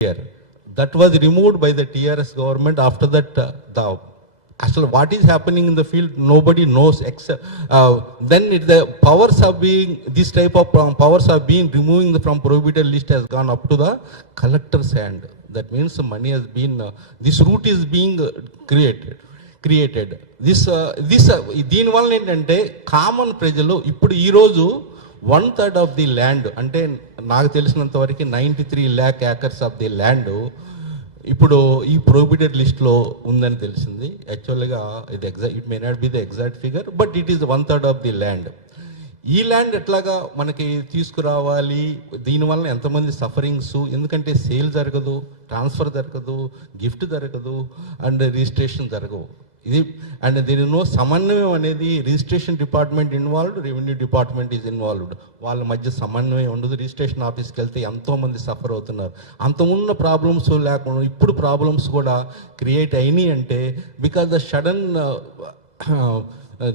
here. That was removed by the TRS government. After that, actually what is happening in the field, nobody knows. Except then the powers are being, this type of powers are being removing from prohibited list has gone up to the collector's hand. That means the money has been, this route is being created. దీని వల్ల ఏంటంటే common ప్రజలు ఇప్పుడు ఈరోజు 1/3 of the land, అంటే నాకు తెలిసినంత వరకు 93 lakh acres of the land ఇప్పుడు ఈ ప్రొహిబిటెడ్ లిస్ట్లో ఉందని తెలిసింది. యాక్చువల్గా ఇది it may not be the exact figure, but it is 1/3 of the land. ఈ ల్యాండ్ ఎట్లాగా మనకి తీసుకురావాలి, దీనివల్ల ఎంతమంది సఫరింగ్స్, ఎందుకంటే సేల్ జరగదు, ట్రాన్స్ఫర్ జరగదు, గిఫ్ట్ జరగదు, అండ్ రిజిస్ట్రేషన్ జరగవు. ఇది అండ్ దీని నో సమన్వయం అనేది, registration department involved, revenue department is involved, వాళ్ళ మధ్య సమన్వయం ఉండదు. రిజిస్ట్రేషన్ ఆఫీస్కి వెళ్తే ఎంతోమంది సఫర్ అవుతున్నారు. అంత ఉన్న ప్రాబ్లమ్స్ లేకుండా ఇప్పుడు ప్రాబ్లమ్స్ కూడా క్రియేట్ అయినాయి. అంటే because the sudden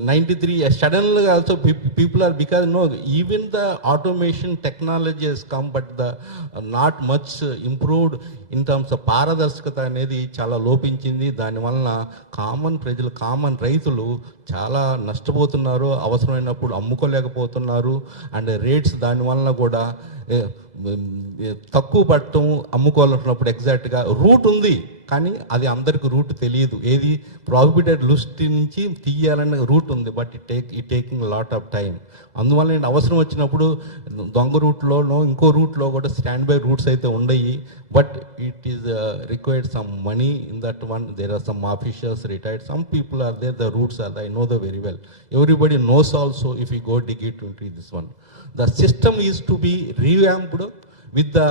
93 suddenly also people are, because no, even the automation technology has come, but the not much improved in terms of పారదర్శకత అనేది చాలా లోపించింది. దానివల్ల కామన్ ప్రజలు, కామన్ రైతులు చాలా నష్టపోతున్నారు, అవసరమైనప్పుడు అమ్ముకోలేకపోతున్నారు. అండ్ రేట్స్ దానివల్ల కూడా తక్కువ పడటం, అమ్ముకోవాలన్నప్పుడు ఎగ్జాక్ట్గా రూట్ ఉంది కానీ అది అందరికి రూట్ తెలియదు. ఏది ప్రాహిబిటెడ్ లిస్ట్ నుంచి తీయాలన్న రూట్ ఉంది, but it taking lot of time. అందువల్ల నేను అవసరం వచ్చినప్పుడు దొంగ రూట్లోనో ఇంకో రూట్లో కూడా స్టాండ్ బై రూట్స్ అయితే ఉండయి. But it is required some money in that one. There are some officials retired, some people are there, the routes are, I know the very well. Everybody knows also if you go dig it into this one. The system is to be revamped with the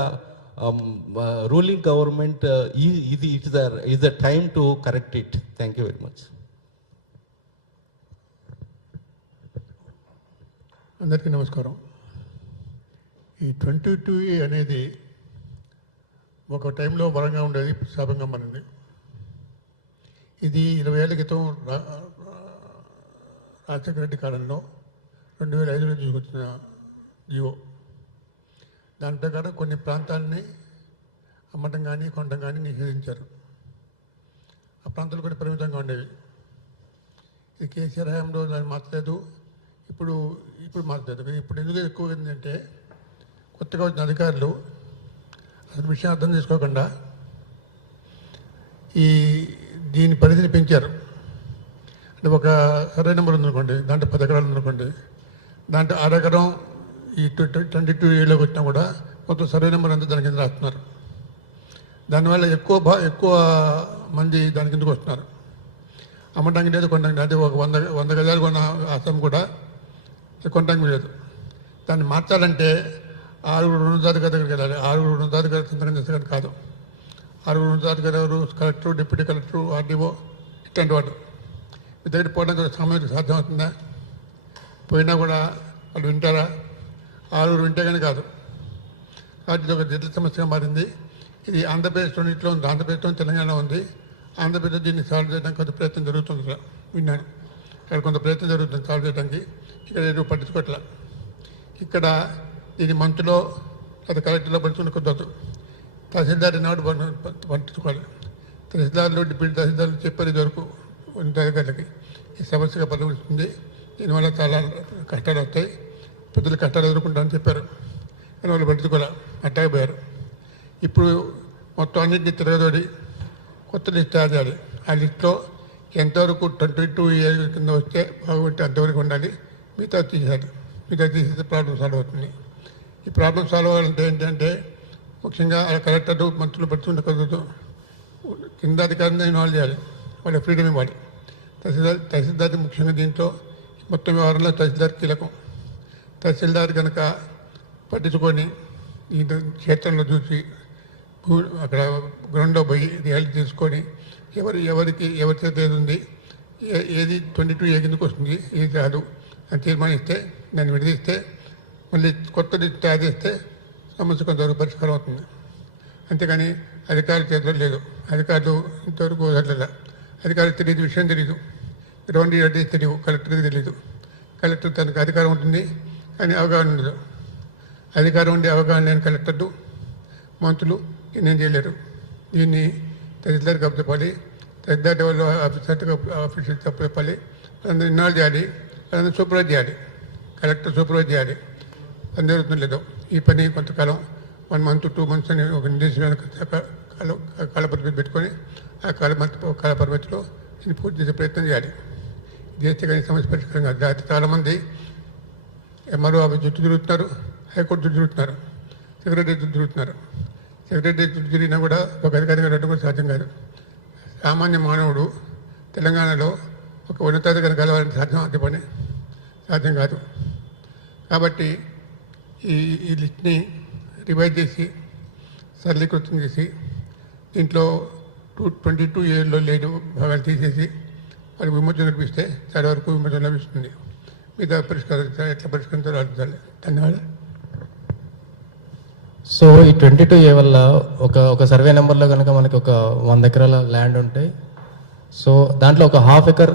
ruling government. It is the time to correct it. Thank you very much. అందరికీ నమస్కారం. ఈ 22A అనేది ఒక టైంలో బలంగా ఉండేది, శాపంగా మారింది. ఇది 20 ఏళ్ల క్రితం రాజశేఖర రెడ్డి కాలంలో 2005లో తీసుకొచ్చిన జీవో. దాని ప్రకారం కొన్ని ప్రాంతాలని అమ్మటం కానీ కొనడం కానీ నిషేధించారు. ఆ ప్రాంతాలు కొన్ని పరిమితంగా ఉండేవి. ఇది కేసీఆర్ హయాంలో దాన్ని మార్చలేదు, ఇప్పుడు మార్చలేదు. ఇప్పుడు ఎందుకు ఎక్కువ ఏంటంటే కొత్తగా వచ్చిన అధికారులు అసలు విషయం అర్థం చేసుకోకుండా దీని పరిధిని పెంచారు. అంటే ఒక సర్వే నెంబర్ ఉందనుకోండి, దాంట్లో 10 ఎకరాలు ఉందనుకోండి, దాంట్లో 6 ఎకరం ఈ 22Aలోకి వచ్చినా కూడా మొత్తం సర్వే నెంబర్ అంతా దాని కింద రాస్తున్నారు. దానివల్ల ఎక్కువ మంది దాని కిందకు వస్తున్నారు. అమ్మటానికి లేదు, కొనడానికి. అంటే ఒక 100 గజాలు కొన్న ఆశ్రమం కూడా కొనడానికి లేదు. దాన్ని మార్చాలంటే 6 ఉన్నతాధికారి దగ్గరికి వెళ్ళాలి. 6 ఉన్నతాధికారి సంతకం చేసేది కాదు. 6 ఉన్నతాధికారి ఎవరు? కలెక్టర్, డిప్యూటీ కలెక్టర్, ఆర్డీఓ, ఇట్లాంటి వాడు. మీ దగ్గర పోవడానికి సమయం సాధ్యం అవుతుందా? పోయినా కూడా వాళ్ళు వింటారా? 6 వింటే కానీ కాదు. కాబట్టి ఇది ఒక జటిల సమస్యగా మారింది. ఇది ఆంధ్రప్రదేశ్ రెండింటిలో ఉంది. ఆంధ్రప్రదేశ్లో తెలంగాణ ఉంది. ఆంధ్రప్రదేశ్ దీన్ని సాల్వ్ చేయడానికి కొంత ప్రయత్నం జరుగుతుంది. విన్నాను ఇక్కడ కొంత ప్రయత్నం జరుగుతుంది సాల్వ్ చేయడానికి. ఇక్కడ ఏదో పట్టించుకోవట్ల. ఇక్కడ దీని మంత్రిలో అది కలెక్టర్లో పట్టించుకుని కుదరదు. తహసీల్దార్ నాడు పట్టించుకోవాలి. తహసీల్దార్లు, డిప్యూటీ తహసీల్దార్లు చెప్పేది వరకు అధికారులకి ఈ సమస్యగా పరిగణిస్తుంది. దీనివల్ల చాలా కష్టాలు వస్తాయి, పెద్దలు కష్టాలు ఎదుర్కొంటారని చెప్పారు. కానీ వాళ్ళు పట్టించుకోలే, అట్టాగే పోయారు. ఇప్పుడు మొత్తం అన్నింటినీ తిరగదోడి కొత్త లిస్ట్ తయారు చేయాలి. ఆ లిస్ట్లో ఎంతవరకు 22A కింద వస్తే బాగుపెట్టి అంతవరకు ఉండాలి. మిగతా తీసేయాలి. మిగతా తీసేస్తే ప్రాబ్లం సాల్వ్ అవుతుంది. ఈ ప్రాబ్లం సాల్వ్ అవ్వాలంటే ఏంటంటే ముఖ్యంగా కలెక్టర్లు, మంత్రులు పట్టుకుంటే కుదరదు. కింద అధికారులను ఇన్వాల్వ్ చేయాలి, వాళ్ళ ఫ్రీడమ్ ఇవ్వాలి. తహసీల్దార్ ముఖ్యంగా దీంట్లో మొత్తం వ్యవహారంలో తహసీల్దార్ కీలకం. తహసీల్దార్ కనుక పట్టించుకొని ఈ క్షేత్రంలో చూసి అక్కడ గ్రౌండ్లో పోయి హెల్ప్ తీసుకొని ఎవరి చేత ఏది ఉంది, ఏది 22A కిందకు వస్తుంది, ఏది కాదు అని తీర్మానిస్తే, దాన్ని విడదీస్తే, మళ్ళీ కొత్త లిస్ట్ తయారు చేస్తే సమస్య కొంతవరకు పరిష్కారం అవుతుంది. అంతేకాని అధికారుల చేతిలో లేదు. అధికారులు ఇంతవరకు వదలలేదు. అధికారులకు తెలియదు, విషయం తెలియదు. గ్రౌండ్ రియాలిటీ తెలియదు, కలెక్టర్కి తెలియదు. కలెక్టర్ తనకు అధికారం ఉంటుంది కానీ అవగాహన ఉండదు. అధికారం ఉండే అవగాహన లేని కలెక్టర్లు, మంత్రులు నేను చేయలేరు. దీన్ని తహసీల్దార్కి అప్పచెప్పాలి, తహసీల్దార్ లెవెల్ ఆఫీసర్ చెప్పాలి, అందరూ ఇన్వాల్వ్ చేయాలి, అందరూ సూపర్వైజ్ చేయాలి, కలెక్టర్ సూపర్వైజ్ చేయాలి. అది జరుగుతుండలేదు. ఈ పని కొంతకాలం 1 month 2 months అని ఒక నిర్దేశమైన కాలపరిమితి పెట్టుకొని ఆ కాలపరిమితిలో దీన్ని పూర్తి చేసే ప్రయత్నం చేయాలి. చేస్తే కానీ సమస్య పరిష్కారం కాదు. లేకపోతే చాలామంది ఎంఆర్ఓ ఆఫీస్ చుట్టూ తిరుగుతున్నారు, హైకోర్టు చుట్టూ తిరుగుతున్నారు, సెక్రటరీ చుట్టూ తిరుగుతున్నారు. సెక్రటరీ చుట్టూ తిరిగినా కూడా ఒక అధికారిగా వెళ్ళడం కూడా సాధ్యం కాదు. సామాన్య మానవుడు తెలంగాణలో ఒక ఉన్నతాధికారిని కలవాలంటే సాధ్యం పని సాధ్యం కాదు. కాబట్టి ఈ లిస్ట్ని రివైజ్ చేసి సరళీకృతం చేసి దీంట్లో 22A లేని భాగాలు తీసేసి వాళ్ళకి విమోచన కల్పిస్తే చాలా వరకు విమోచన లభిస్తుంది. మిగతా పరిష్కారం ఎట్లా పరిష్కరించాలో ఆలోచించాలి. ధన్యవాదాలు. సో ఈ 22A వల్ల ఒక సర్వే నెంబర్లో కనుక మనకి ఒక 100 ఎకరాల ల్యాండ్ ఉంటే, సో దాంట్లో ఒక 1/2 acre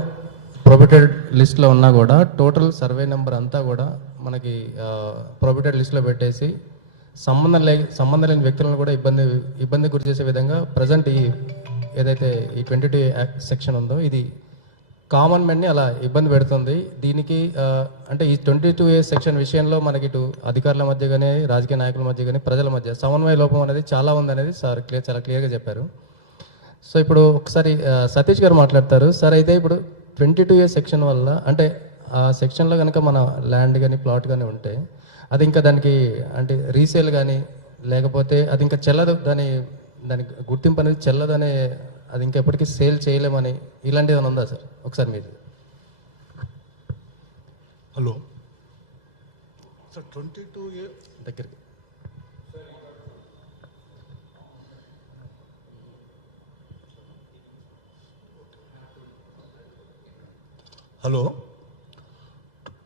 ప్రొబిటెడ్ లిస్ట్లో ఉన్నా కూడా టోటల్ సర్వే నెంబర్ అంతా కూడా మనకి ప్రొబిటెడ్ లిస్ట్లో పెట్టేసి సంబంధం లేని వ్యక్తులను కూడా ఇబ్బంది గురి చేసే విధంగా ప్రజెంట్ ఏదైతే ఈ 22A సెక్షన్ ఉందో ఇది కామన్ మెన్ని అలా ఇబ్బంది పెడుతుంది. దీనికి అంటే ఈ 22A సెక్షన్ విషయంలో మనకి ఇటు అధికారుల మధ్య కానీ, రాజకీయ నాయకుల మధ్య కానీ, ప్రజల మధ్య సమన్వయ లోపం అనేది చాలా ఉందనేది సార్ చాలా క్లియర్గా చెప్పారు. సో ఇప్పుడు ఒకసారి సతీష్ గారు మాట్లాడతారు. సార్ అయితే ఇప్పుడు 22A సెక్షన్ వల్ల అంటే ఆ సెక్షన్లో కనుక మన ల్యాండ్ కానీ ప్లాట్ కానీ ఉంటే అది ఇంకా దానికి అంటే రీసేల్ కానీ లేకపోతే అది ఇంకా చెల్లదు, దాని గుర్తింపు అనేది చెల్లదనే, అది ఇంకా ఎప్పటికీ సేల్ చేయలేమని ఇలాంటిది ఏమైనా ఉందా సార్? ఒకసారి మీరు హలో సార్ 22A దగ్గరికి హలో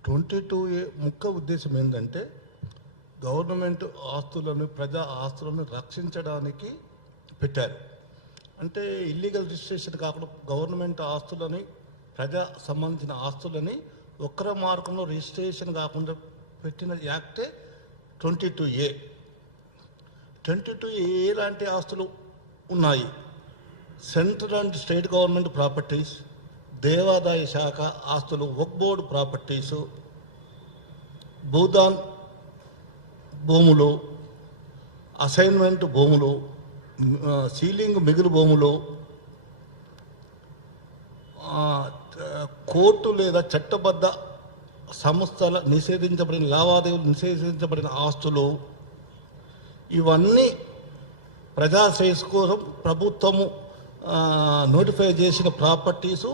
22A ముఖ్య ఉద్దేశం ఏంటంటే గవర్నమెంట్ ఆస్తులను, ప్రజా ఆస్తులను రక్షించడానికి పెట్టారు. అంటే ఇల్లీగల్ రిజిస్ట్రేషన్ కాకుండా గవర్నమెంట్ ఆస్తులని, ప్రజా సంబంధించిన ఆస్తులని ఒక్కర మార్గంలో రిజిస్ట్రేషన్ కాకుండా పెట్టిన యాక్టే 22A. 22A లాంటి ఆస్తులు ఉన్నాయి. Central and state government properties, దేవాదాయ శాఖ ఆస్తులు, వక్ఫ్ బోర్డు ప్రాపర్టీసు, భూదాన్ భూములు, అసైన్మెంట్ భూములు, సీలింగ్ మిగులు భూములు, కోర్టు లేదా చట్టబద్ధ సంస్థల నిషేధించబడిన లావాదేవీలు నిషేధించబడిన ఆస్తులు, ఇవన్నీ ప్రజా శ్రేయస్సు కోసం ప్రభుత్వము నోటిఫై చేసిన ప్రాపర్టీసు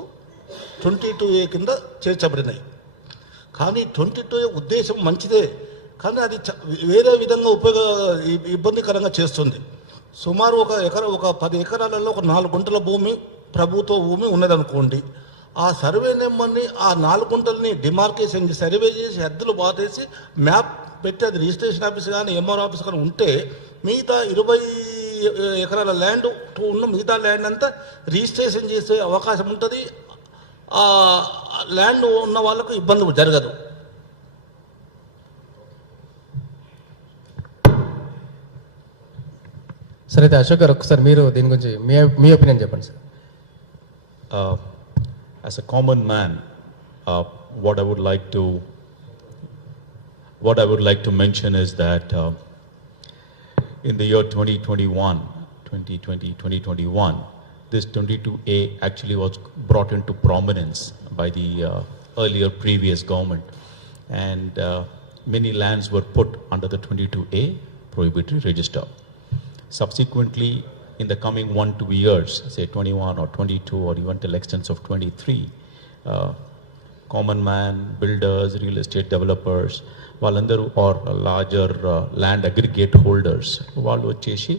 22A కింద చేర్చబడినాయి. కానీ 22A ఉద్దేశం మంచిదే, కానీ అది వేరే విధంగా ఇబ్బందికరంగా చేస్తుంది. సుమారు ఒక 10 ఎకరాలలో ఒక 4 గుంటల భూమి ప్రభుత్వ భూమి ఉన్నదనుకోండి. ఆ సర్వే నెంబర్ని ఆ 4 గుంటలని డిమార్కేషన్ సర్వే చేసి హద్దులు బాధేసి మ్యాప్ పెట్టి అది రిజిస్ట్రేషన్ ఆఫీస్ కానీ ఎంఆర్ ఆఫీస్ కానీ ఉంటే మిగతా 20 ఎకరాల ల్యాండ్ ఉన్న మిగతా ల్యాండ్ అంతా రిజిస్ట్రేషన్ చేసే అవకాశం ఉంటుంది. ఆ ల్యాండ్ ఉన్న వాళ్ళకు ఇబ్బంది జరగదు. సార్ అయితే అశోక్ గారు ఒకసారి మీరు దీని గురించి మీ ఒపీనియన్ చెప్పండి sir. As a common man, what I would like to mention is that in the year 2021, this 22A actually was brought into prominence by the earlier previous government, and many lands were put under the 22A prohibitory register. Subsequently, in the coming 1-2 years, say 21 or 22 or even till extents of 23, common man, builders, real estate developers, వాళ్ళందరూ or larger land aggregate holders, వాళ్ళు వచ్చేసి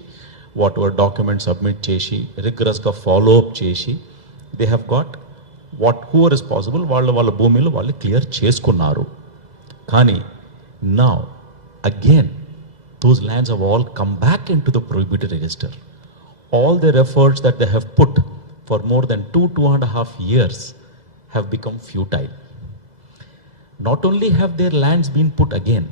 whatever documents submit చేసి rigorousగా follow up చేసి they have got whoever is possible వాళ్ళ భూమిలో వాళ్ళు clear చేసుకున్నారు. కానీ now again those lands have all come back into the prohibited register. All their efforts that they have put for more than 2.5 years have become futile. Not only have their lands been put again,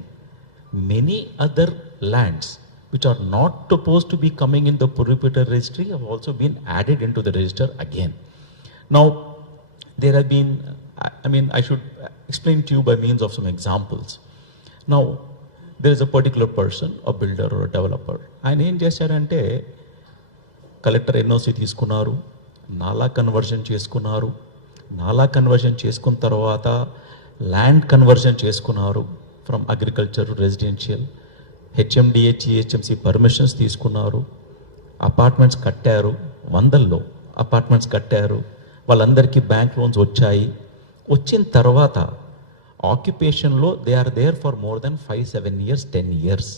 many other lands which are not supposed to be coming in the proprietary registry have also been added into the register again. Now, there have been, I should explain to you by means of some examples. Now, there is a particular person, a builder or a developer. ఆయన ఏం చేశారంటే collector NOC తీసుకున్నారు, నాలా conversion చేసుకున్నారు, నాలా conversion చేసుకున్న తర్వాత land conversion చేసుకున్నారు from agriculture residential, HMDA GHMC permissions తీసుకున్నారు, అపార్ట్మెంట్స్ కట్టారు, వందల్లో అపార్ట్మెంట్స్ కట్టారు, వాళ్ళందరికీ బ్యాంక్ లోన్స్ వచ్చాయి. వచ్చిన తర్వాత ఆక్యుపేషన్లో they are there for more than 5-7 years, 10 years.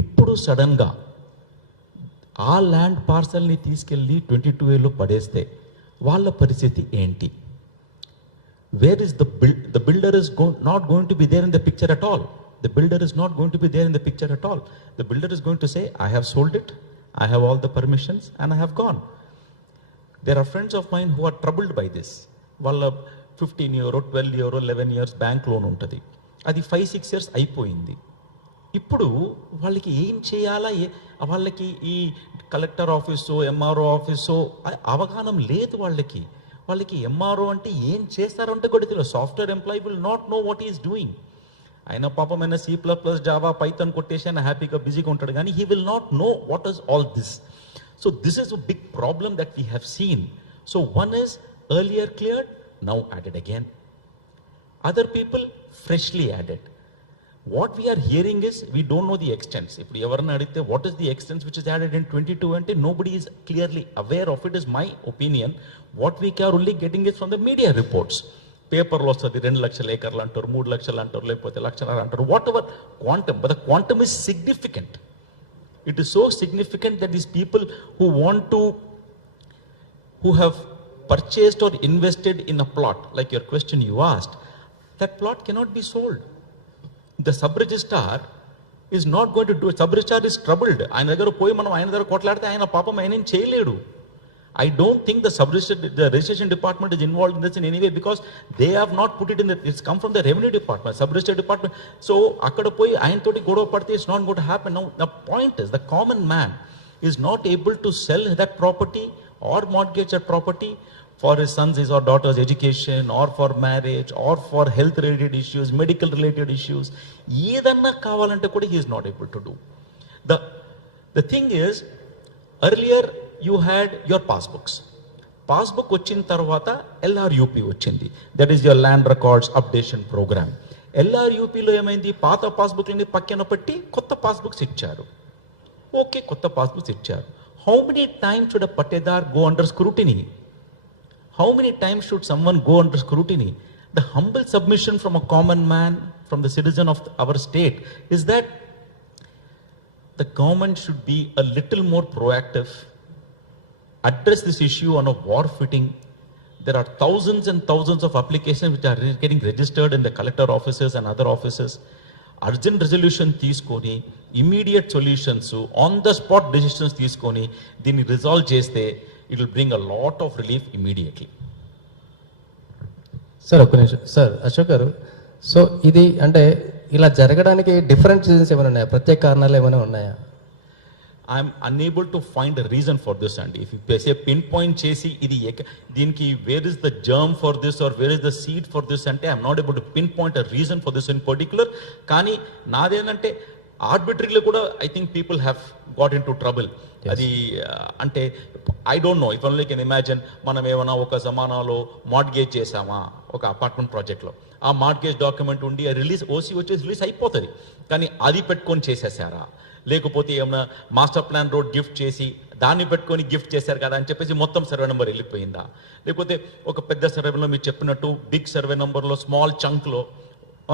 ఇప్పుడు సడన్గా ఆ ల్యాండ్ పార్సల్ని తీసుకెళ్ళి 22Aలో పడేస్తే వాళ్ళ పరిస్థితి ఏంటి? Where is the builder is not going to be there in the picture at all. The builder is not going to be there in the picture at all. The builder is going to say, I have sold it, I have all the permissions and I have gone. There are friends of mine who are troubled by this. వాళ్ళ 15 euro, 12 euro, 11 years bank loan ఉంటుంది, అది 5-6 years అయిపోయింది. ఇప్పుడు వాళ్ళకి ఏం చేయాలా, వాళ్ళకి ఈ కలెక్టర్ ఆఫీసో ఎంఆర్ఓ ఆఫీసో అవగాహన లేదు. వాళ్ళకి ఎంఆర్ఓ అంటే ఏం చేస్తారో అంటే కూడా తెలియదు. Software employee will not know what is doing. ఆయన పాపం అయినా C++, జావా, పైథాన్ కొట్టేసి ఆయన హ్యాపీగా బిజీగా ఉంటాడు, కానీ he will not know what is all this. So this is a big problem that we have seen. So one is earlier cleared, now added again. Other people freshly added. What we are hearing is, we don't know the extents. If you ever aditya, what is the extents which is added in 22 ante nobody is clearly aware of it, is my opinion. What we are only getting is from the media reports. Paper lo ostadi 2 lakhsala ekarlu antaru, 3 lakhsala antaru, lekapothe lakshanara antaru, whatever quantum, but the quantum is significant. It is so significant that these people who have purchased or invested in a plot, like your question you asked, that plot cannot be sold. The sub-registrar is not going to do it. Sub-registrar is troubled. ఆయన దగ్గర పోయి మనం ఆయన దగ్గర కొట్లాడితే ఆయన పాపం ఆయన ఏం చేయలేడు. I don't think the registration department is involved in this in any way, because they have not put it in the, it's come from the revenue department, sub-register department. So అక్కడ పోయి ఆయన తోటి గొడవ పడితే it's not going to happen. Now the point is, the common man is not able to sell that property or mortgage that property for his sons or daughters' education, or for marriage, or for health related issues, medical related issues. Edanna kavalante kuda he is not able to do. The thing is, earlier you had your passbooks. Passbook vachin tarvata LRUP vachindi. That is your land records updation program. LRUP lo emaindi, paata passbook lani pakkana patti kotta passbooks icharu. Okay, kotta passbooks icharu. How many times should a pattedar go under scrutiny? How many times should someone go under scrutiny? The humble submission from a common man, from the citizen of our state, is that the government should be a little more proactive, address this issue on a war footing. There are thousands and thousands of applications which are getting registered in the collector offices and other offices. Urgent resolution తీసుకొని, immediate solutions, on the spot decisions తీసుకొని దీన్ని resolve చేస్తే it will bring a lot of relief immediately. Sir ఒక్క నిమిషం sir, Ashok garu, so ఇది అంటే ఇలా జరగడానికి డిఫరెంట్ రీజన్స్ ఏమైనా ఉన్నాయా, ప్రత్యేక కారణాలు ఏమైనా ఉన్నాయా? I'm unable to find a reason for this, and if you say pinpoint chesi idi దీనికి where is the germ for this or where is the seed for this ante, I'm not able to pinpoint a reason for this in particular. కానీ నాదేంటంటే arbitrarily కూడా I think people have got into trouble. అది అంటే I don't know, if only can imagine, మనం ఏమైనా ఒక జమానాలో mortgage చేసామా ఒక apartment ప్రాజెక్ట్లో, ఆ మార్ట్గేజ్ డాక్యుమెంట్ ఉండి రిలీజ్ ఓసీ వచ్చేసి రిలీజ్ అయిపోతుంది, కానీ అది పెట్టుకొని చేసేసారా, లేకపోతే ఏమైనా మాస్టర్ ప్లాన్ రోడ్ గిఫ్ట్ చేసి దాన్ని పెట్టుకొని గిఫ్ట్ చేశారు కదా అని చెప్పేసి మొత్తం సర్వే నెంబర్ వెళ్ళిపోయిందా, లేకపోతే ఒక పెద్ద సర్వేలో మీరు చెప్పినట్టు బిగ్ సర్వే నెంబర్లో small చంక్లో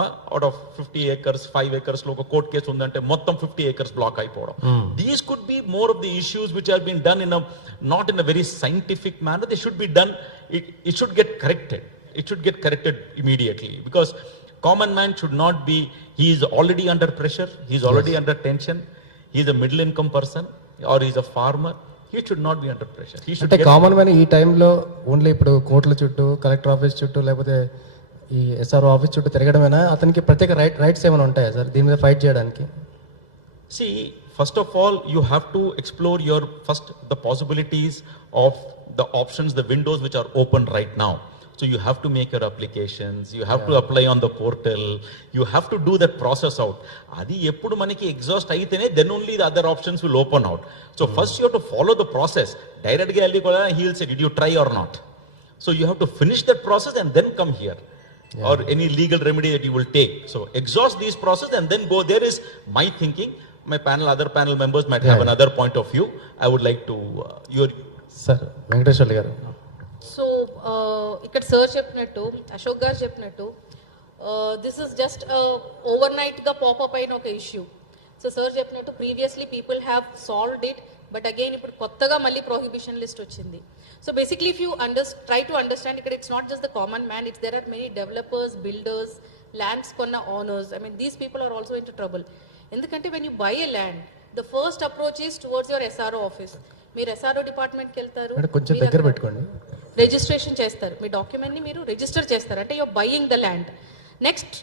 out of 50 acres 5 acres లో ఒక కోర్ట్ కేసు ఉందంటే మొత్తం 50 acres బ్లాక్ అయిపోవడం. These could be more of the issues which are been done in not in a very scientific manner. They should be done, it should get corrected, it should get corrected immediately, because common man should not be, he is already under pressure, he is already under tension, he is a middle income person or he is a farmer, he should not be under pressure. He should అంటే common man ఈ టైంలో only ఇప్పుడు కోర్టుల చుట్టూ, collector office చుట్టూ, లేకపోతే ఈ SRO office చుట్టూ తిరగడమేనా, అతనికి ప్రత్యేక రైట్స్ ఏమైనా ఉంటాయా సార్ దీని మీద ఫైట్ చేయడానికి? See, first of all, you have to explore the possibilities of the options, the windows which are open right now. So you have to make your applications, you have to apply on the portal, you have to do that process out. Adi eppudu maniki exhaust aitene, then only the other options will open out. So first you have to follow the process. Direct ga elli koda he will say, did you try or not? So you have to finish that process and then come here. Or any legal remedy that you will take. So exhaust these process and then go. There is my thinking. My other panel members might have another point of view. I would like to, sir Venkateswarlu garu. So ఇక్కడ sir చెప్పినట్టు, అశోక్ గారు చెప్పినట్టు, this is just over నైట్గా pop up అయిన ఒక issue. So sir చెప్పినట్టు previously people have solved it, but again ఇప్పుడు కొత్తగా మళ్ళీ ప్రొహిబిషన్ లిస్ట్ వచ్చింది. So basically if you try to understand, ఇక్కడ it's not just the common man, it's there are many developers, builders, lands కొన్న owners. I mean these people are also in to trouble. ఎందుకంటే when you by a land, the first approach is towards your SRO office. మీరు SRO డిపార్ట్మెంట్కి వెళ్తారు, అంటే కొంచెం దగ్గర పెట్టుకోండి, registration చేస్తారు, మీ డాక్యుమెంట్ని మీరు రిజిస్టర్ చేస్తారు, అంటే you're buying the land. Next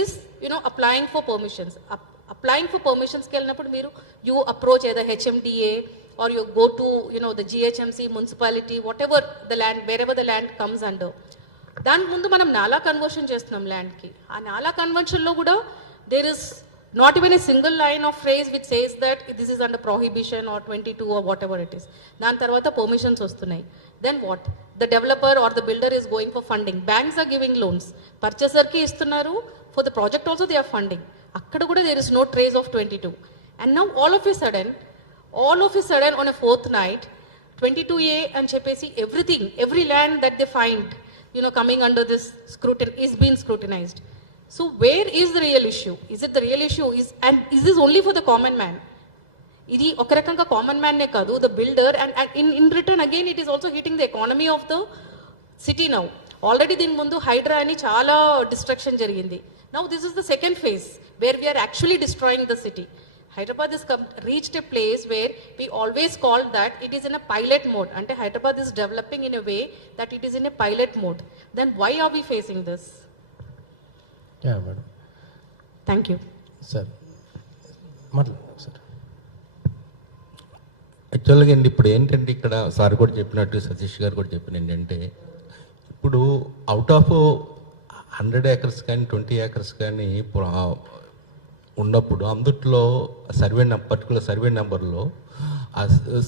is applying for permissions. Applying for పర్మిషన్స్కి వెళ్ళినప్పుడు మీరు you approach either HMDA or you go to the GHMC, municipality, whatever the land, wherever the land comes under. దాని ముందు మనం నాలా conversion చేస్తున్నాం ల్యాండ్కి. ఆ నాలా కన్వర్షన్లో కూడా there is not even a single line of phrase which says that this is under prohibition or 22 or whatever it is. దాని తర్వాత పర్మిషన్స్ వస్తున్నాయి. Then what? The developer or the builder is going for funding. Banks are giving loans, పర్చేసర్కి ఇస్తున్నారు, for the project also they are funding. అక్కడ కూడా there is no trace of 22. And now all of a sudden on a fourth night, 22A and cheppesi, everything, every land that they find, coming under this scrutiny is being scrutinized. So where is the real issue? Is it the real issue? Is this only for the common man? Idi oka rakanga common man ne kadu, the builder, and in return again it is also hitting the economy of the city now. Already din mundu Hydra ani chala destruction jarigindi. Now this is the second phase where we are actually destroying the city. Hyderabad has reached a place where we always call that it is in a pilot mode. Ante Hyderabad is developing in a way that it is in a pilot mode. Then why are we facing this? Yeah, madam. Thank you. Sir మాట్లాడండి sir. యాక్చువల్గా అండి ఇప్పుడు ఏంటంటే ఇక్కడ sir కూడా చెప్పినట్టు, సతీష్ గారు కూడా చెప్పిన ఏంటంటే, ఇప్పుడు అవుట్ ఆఫ్ 100 acres కానీ 20 acres కానీ ఉన్నప్పుడు అందుట్లో పర్టికులర్ సర్వే నెంబర్లో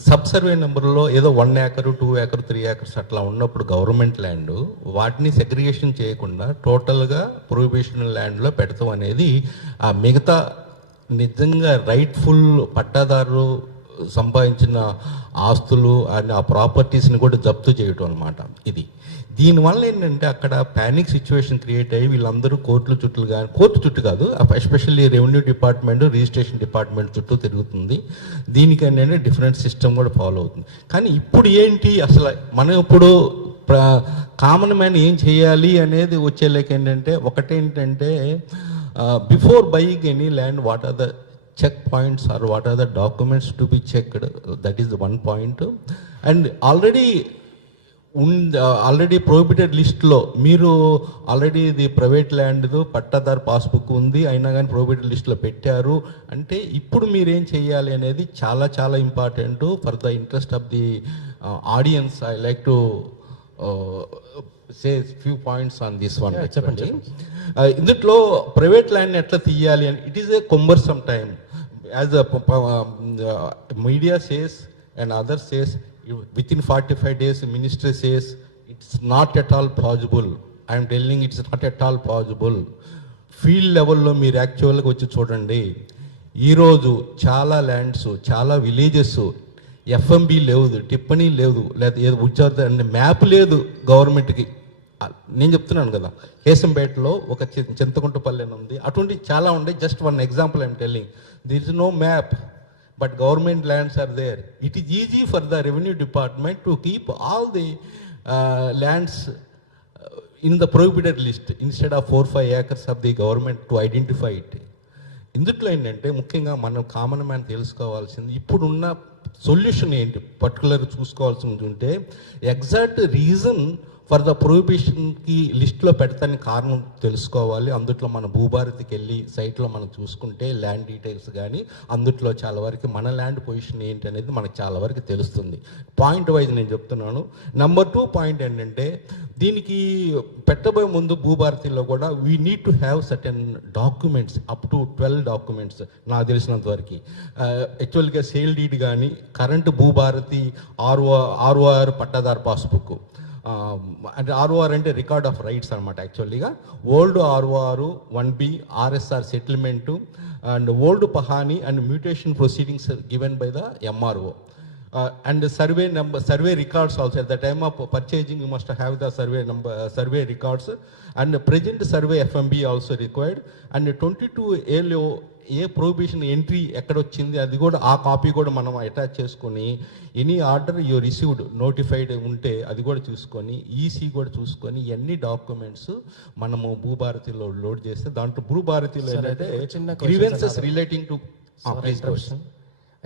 సబ్ సర్వే నెంబర్లో ఏదో 1 acre, 2 acre, 3 acres అట్లా ఉన్నప్పుడు గవర్నమెంట్ ల్యాండ్ వాటిని సెగ్రిగేషన్ చేయకుండా టోటల్గా ప్రొహిబిషన్ ల్యాండ్లో పెడతాం అనేది ఆ మిగతా నిజంగా రైట్ఫుల్ పట్టాదారు సంపాదించిన ఆస్తులు అండ్ ఆ ప్రాపర్టీస్ని కూడా జప్తు చేయటం అనమాట. దీనివల్ల ఏంటంటే అక్కడ ప్యానిక్ సిచ్యువేషన్ క్రియేట్ అయ్యి వీళ్ళందరూ కోర్టు చుట్టూ కాదు, especially revenue department, registration department చుట్టూ తిరుగుతుంది. దీనికి ఏంటంటే డిఫరెంట్ సిస్టమ్ కూడా ఫాలో అవుతుంది. కానీ ఇప్పుడు ఏంటి అసలు మనం ఇప్పుడు కామన్ మ్యాన్ ఏం చేయాలి అనేది వచ్చేలేక ఏంటంటే, ఒకటేంటంటే before buying any land what are the check points are what are the documents to be checked, that is the one point. And already prohibited లిస్ట్లో మీరు ఆల్రెడీ ఇది ప్రైవేట్ ల్యాండ్దు పట్టాదారు పాస్బుక్ ఉంది అయినా కానీ ప్రొహిబిటెడ్ లిస్ట్లో పెట్టారు అంటే ఇప్పుడు మీరేం చేయాలి అనేది చాలా చాలా important for the interest of the audience. I like to say few points on this one. చెప్పండి, ఇందులో ప్రైవేట్ ల్యాండ్ ఎట్లా తీయాలి అని it is a cumbersome time as media says and other says. Within 45 days, the minister says it's not at all possible. I am telling it's not at all possible. Field లెవెల్లో మీరు యాక్చువల్గా వచ్చి చూడండి, ఈరోజు చాలా ల్యాండ్స్, చాలా villages FMB లేదు, టిప్పనీ లేదు, లేదా ఏదో ఉద్యోగ మ్యాప్ లేదు గవర్నమెంట్కి. నేను చెప్తున్నాను కదా, కేశంపేటలో ఒక చింతకుంటపల్లి అని ఉంది, అటువంటి చాలా ఉన్నాయి. Just one example I'm telling. There is no map, but government lands are there. It is easy for the revenue department to keep all the lands in the prohibited list instead of 4-5 acres of the government to identify it. ఇందులో ఏంటంటే ముఖ్యంగా మనం common man తెలుసుకోవాల్సింది ఇప్పుడున్న solution ఏంటి particular చూసుకోవాల్సింది ఉంటే exact reason for the ప్రొహిబిషన్కి లిస్ట్లో పెడతానికి కారణం తెలుసుకోవాలి. అందుట్లో మన భూభారతికి వెళ్ళి సైట్లో మనం చూసుకుంటే ల్యాండ్ డీటెయిల్స్ కానీ అందుట్లో చాలా వరకు మన ల్యాండ్ పొజిషన్ ఏంటి అనేది మనకు చాలా వరకు తెలుస్తుంది. పాయింట్ వైజ్ నేను చెప్తున్నాను. నెంబర్ 2 పాయింట్ ఏంటంటే దీనికి పెట్టబోయే ముందు భూభారతిలో కూడా we need to have certain documents up to 12 documents నాకు తెలిసినంత వరకు. యాక్చువల్గా సేల్ డీడ్ కానీ కరెంట్ భూభారతి ఆర్ఓఆర్ పట్టాదారు పాస్బుక్, అంటే ఆర్ఓఆర్ అంటే రికార్డ్ ఆఫ్ రైట్స్ అనమాట. యాక్చువల్లీగా old ROR 1B RSR settlement and old పహాని and mutation proceedings given by the MRO. And survey number, survey records also. At the time of purchasing, you must have the survey number, survey records, and present survey FMB also required. And 22A లో ఏ prohibition entry ఎక్కడ వచ్చింది అది కూడా ఆ copy కూడా మనం attach చేసుకొని any order you received notified ఉంటే అది కూడా చూసుకొని ఈసీ కూడా చూసుకొని ఎన్ని డాక్యుమెంట్స్ మనము భూభారతిలో లోడ్ చేస్తే దాంట్లో భూభారతిలో ఏంటంటే గ్రీవెన్సెస్ రిలేటింగ్ టు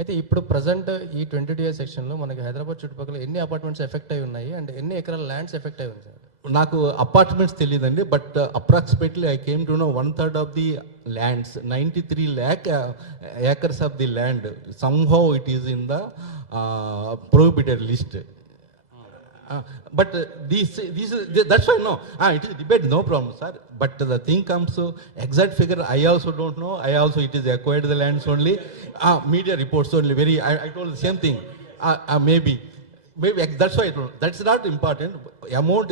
అయితే ఇప్పుడు ప్రజెంట్ ఈ 22A సెక్షన్లో మనకి హైదరాబాద్ చుట్టుపక్కల ఎన్ని అపార్ట్మెంట్స్ ఎఫెక్ట్ అయి ఉన్నాయి అండ్ ఎన్ని ఎకరాల ల్యాండ్స్ ఎఫెక్ట్ అయి ఉంది సార్? నాకు అపార్ట్మెంట్స్ తెలియదండి, but approximately I came to know 1/3 of the lands 93 lakh acres of the land somehow it is in the prohibited list. But that's why no, it is debate, no problem, sir. But the thing comes, exact figure I also don't know. I also, it is acquired the lands only. Media reports only. I told the same thing. Maybe that's why that's not important. Amount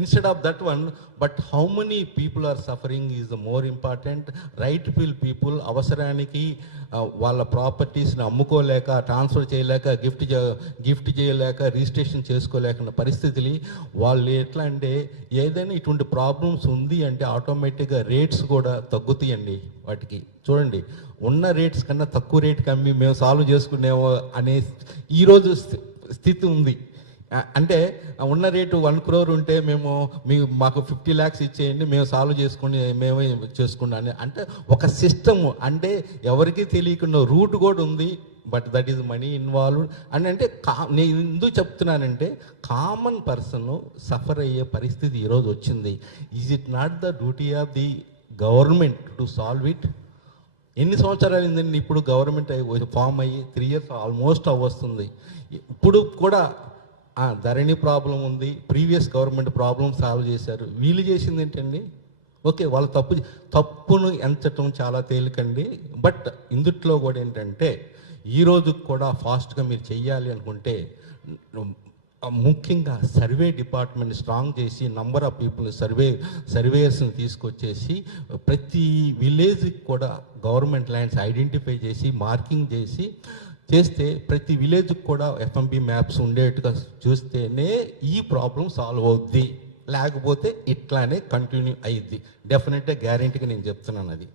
instead of that one, but how many people are suffering is the more important. Rightful people అవసరానికి వాళ్ళ ప్రాపర్టీస్ని అమ్ముకోలేక, transfer చేయలేక, gift చేయలేక, registration చేసుకోలేకున్న పరిస్థితులు వాళ్ళు ఎట్లా అంటే ఏదైనా ఇటువంటి ప్రాబ్లమ్స్ ఉంది అంటే ఆటోమేటిక్గా రేట్స్ కూడా తగ్గుతాయండి. వాటికి చూడండి, ఉన్న రేట్స్ కన్నా తక్కువ రేట్కి అమ్మి మేము సాల్వ్ చేసుకునేమో అనే ఈరోజు స్థితి ఉంది. అంటే ఉన్న రేటు 1 crore ఉంటే మాకు 50 lakhs ఇచ్చేయండి, మేము సాల్వ్ చేసుకుని మేమే చేసుకున్నాను అంటే ఒక సిస్టమ్, అంటే ఎవరికి తెలియకుండా రూట్ కూడా ఉంది. But that is money involved అని అంటే నేను ఎందుకు చెప్తున్నానంటే కామన్ పర్సన్ సఫర్ అయ్యే పరిస్థితి ఈరోజు వచ్చింది. Is it not the duty of the government to solve it? ఎన్ని సంవత్సరాలు అయిందండి ఇప్పుడు గవర్నమెంట్ ఫామ్ అయ్యి 3 years ఆల్మోస్ట్ అవ్వస్తుంది. ఇప్పుడు కూడా ధరణి ప్రాబ్లం ఉంది, ప్రీవియస్ గవర్నమెంట్ ప్రాబ్లం సాల్వ్ చేశారు. వీళ్ళు చేసింది ఏంటండి? ఓకే, వాళ్ళ తప్పును ఎంచటం చాలా తేలికండి. బట్ ఇందుట్లో కూడా ఏంటంటే ఈరోజు కూడా ఫాస్ట్గా మీరు చెయ్యాలి అనుకుంటే ముఖ్యంగా సర్వే డిపార్ట్మెంట్ స్ట్రాంగ్ చేసి నంబర్ ఆఫ్ పీపుల్ సర్వేయర్స్ని తీసుకొచ్చేసి ప్రతి విలేజ్కి కూడా గవర్నమెంట్ ల్యాండ్స్ ఐడెంటిఫై చేసి మార్కింగ్ చేస్తే ప్రతి విలేజ్కి కూడా FMB మ్యాప్స్ ఉండేట్టుగా చూస్తేనే ఈ ప్రాబ్లం సాల్వ్ అవుద్ది. లేకపోతే ఇట్లానే కంటిన్యూ అయ్యిద్ది. డెఫినెట్గా గ్యారెంటీగా నేను చెప్తున్నాను అది.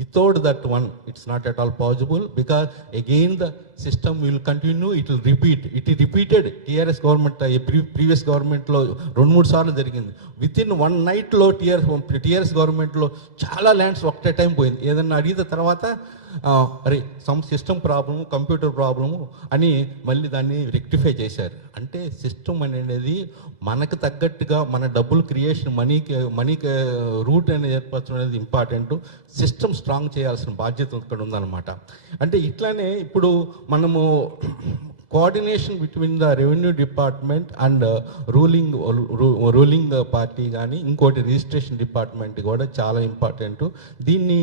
Without that one, it's not at all possible, because again the system will continue, it will repeat. It is repeated. TRS government, previous government లో 2-3 సార్లు జరిగింది. వితిన్ 1 night లో TRS గవర్నమెంట్లో చాలా ల్యాండ్స్ ఒకటే టైం పోయింది. ఏదన్నా అడిగిన తర్వాత అరే some system problem, computer problem అని మళ్ళీ దాన్ని రెక్టిఫై చేశారు. అంటే సిస్టమ్ అనేది మనకు తగ్గట్టుగా మన డబ్బులు క్రియేషన్ మనీకి రూట్ అనేది ఏర్పరచడం అనేది ఇంపార్టెంట్. సిస్టమ్ స్ట్రాంగ్ చేయాల్సిన బాధ్యత ఇక్కడ ఉందన్నమాట. అంటే ఇట్లానే ఇప్పుడు మనము coordination between the revenue department and ruling party కానీ ఇంకోటి రిజిస్ట్రేషన్ డిపార్ట్మెంట్ కూడా చాలా ఇంపార్టెంట్. దీన్ని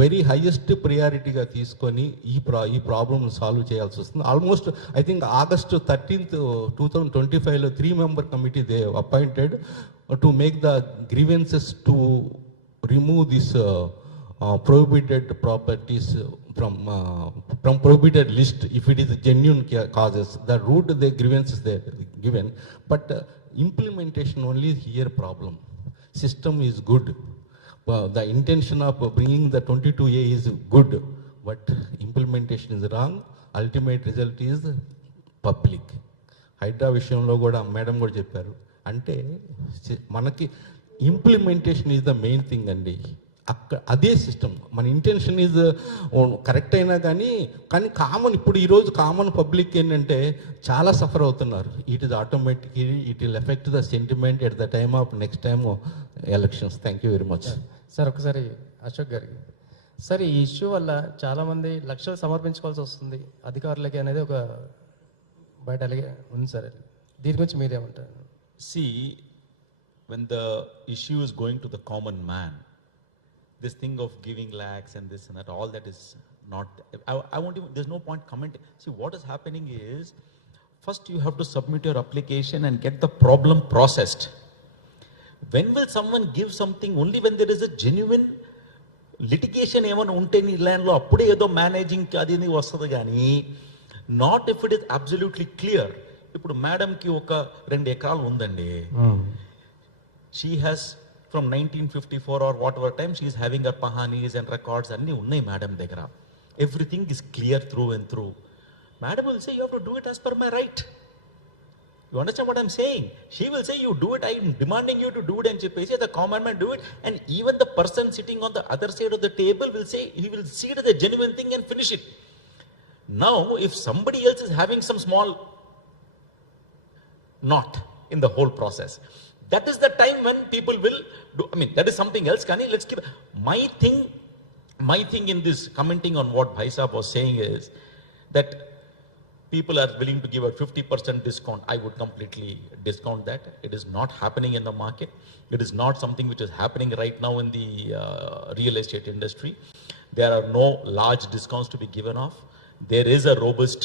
వెరీ హైయెస్ట్ ప్రియారిటీగా తీసుకొని ఈ ప్రాబ్లమ్ సాల్వ్ చేయాల్సి వస్తుంది. Almost I think August 13th, 2025లో 3-member committee they appointed to make the grievances to remove this prohibited properties from prohibited list if it is genuine causes. The root the grievances they given, but implementation only is here problem. System is good, the intention of bringing the 22A is good, but implementation is wrong. Ultimate result is public. HYDRAA విషయంలో కూడా madam కూడా చెప్పారు. అంటే మనకి implementation is the main thing అండి. అదే system. మన intention is correct అయినా కానీ కామన్ ఇప్పుడు ఈరోజు కామన్ పబ్లిక్ ఏంటంటే చాలా సఫర్ అవుతున్నారు. It is automatically it will effect the sentiment at the time of next time elections. Thank you very much. Sir ఒకసారి అశోక్ గారికి, సార్ ఈ ఇష్యూ వల్ల చాలామంది లక్షలు సమర్పించుకోవాల్సి వస్తుంది అధికారులకి అనేది ఒక బయట అలాగే ఉంది సార్. దీని గురించి మీరేమంటారు? See, when the issue is going to the common man, this thing of giving lakhs and this and that, all that is not, I won't even, there's no point commenting. See, what is happening is, first you have to submit your application and get the problem processed. When will someone give something? Only when there is a genuine litigation ఏమైనా ఉంటే నీ ల్యాండ్లో అప్పుడే ఏదో managing అది ఇది వస్తుంది కానీ not if it is absolutely clear. ఇప్పుడు మేడంకి ఒక 2 ఎకరాలు ఉందండి. She has from 1954 or whatever time she is having or పహానీస్ అండ్ రికార్డ్స్ అన్నీ ఉన్నాయి మేడం దగ్గర. Everything is clear through and through. Madam will say you have to do it as per my right. You understand what I'm saying? She will say, you do it, I'm demanding you to do it, and she will say, the common man do it, and even the person sitting on the other side of the table will say, he will see it as a genuine thing and finish it. Now, if somebody else is having some small knot in the whole process, that is the time when people will do, I mean, that is something else. Kani, let's keep, my thing in this, commenting on what Bhai Sahab was saying is, that people are willing to give a 50% discount. I would completely discount that. It is not happening in the market. It is not something which is happening right now in the real estate industry. There are no large discounts to be given off. There is a robust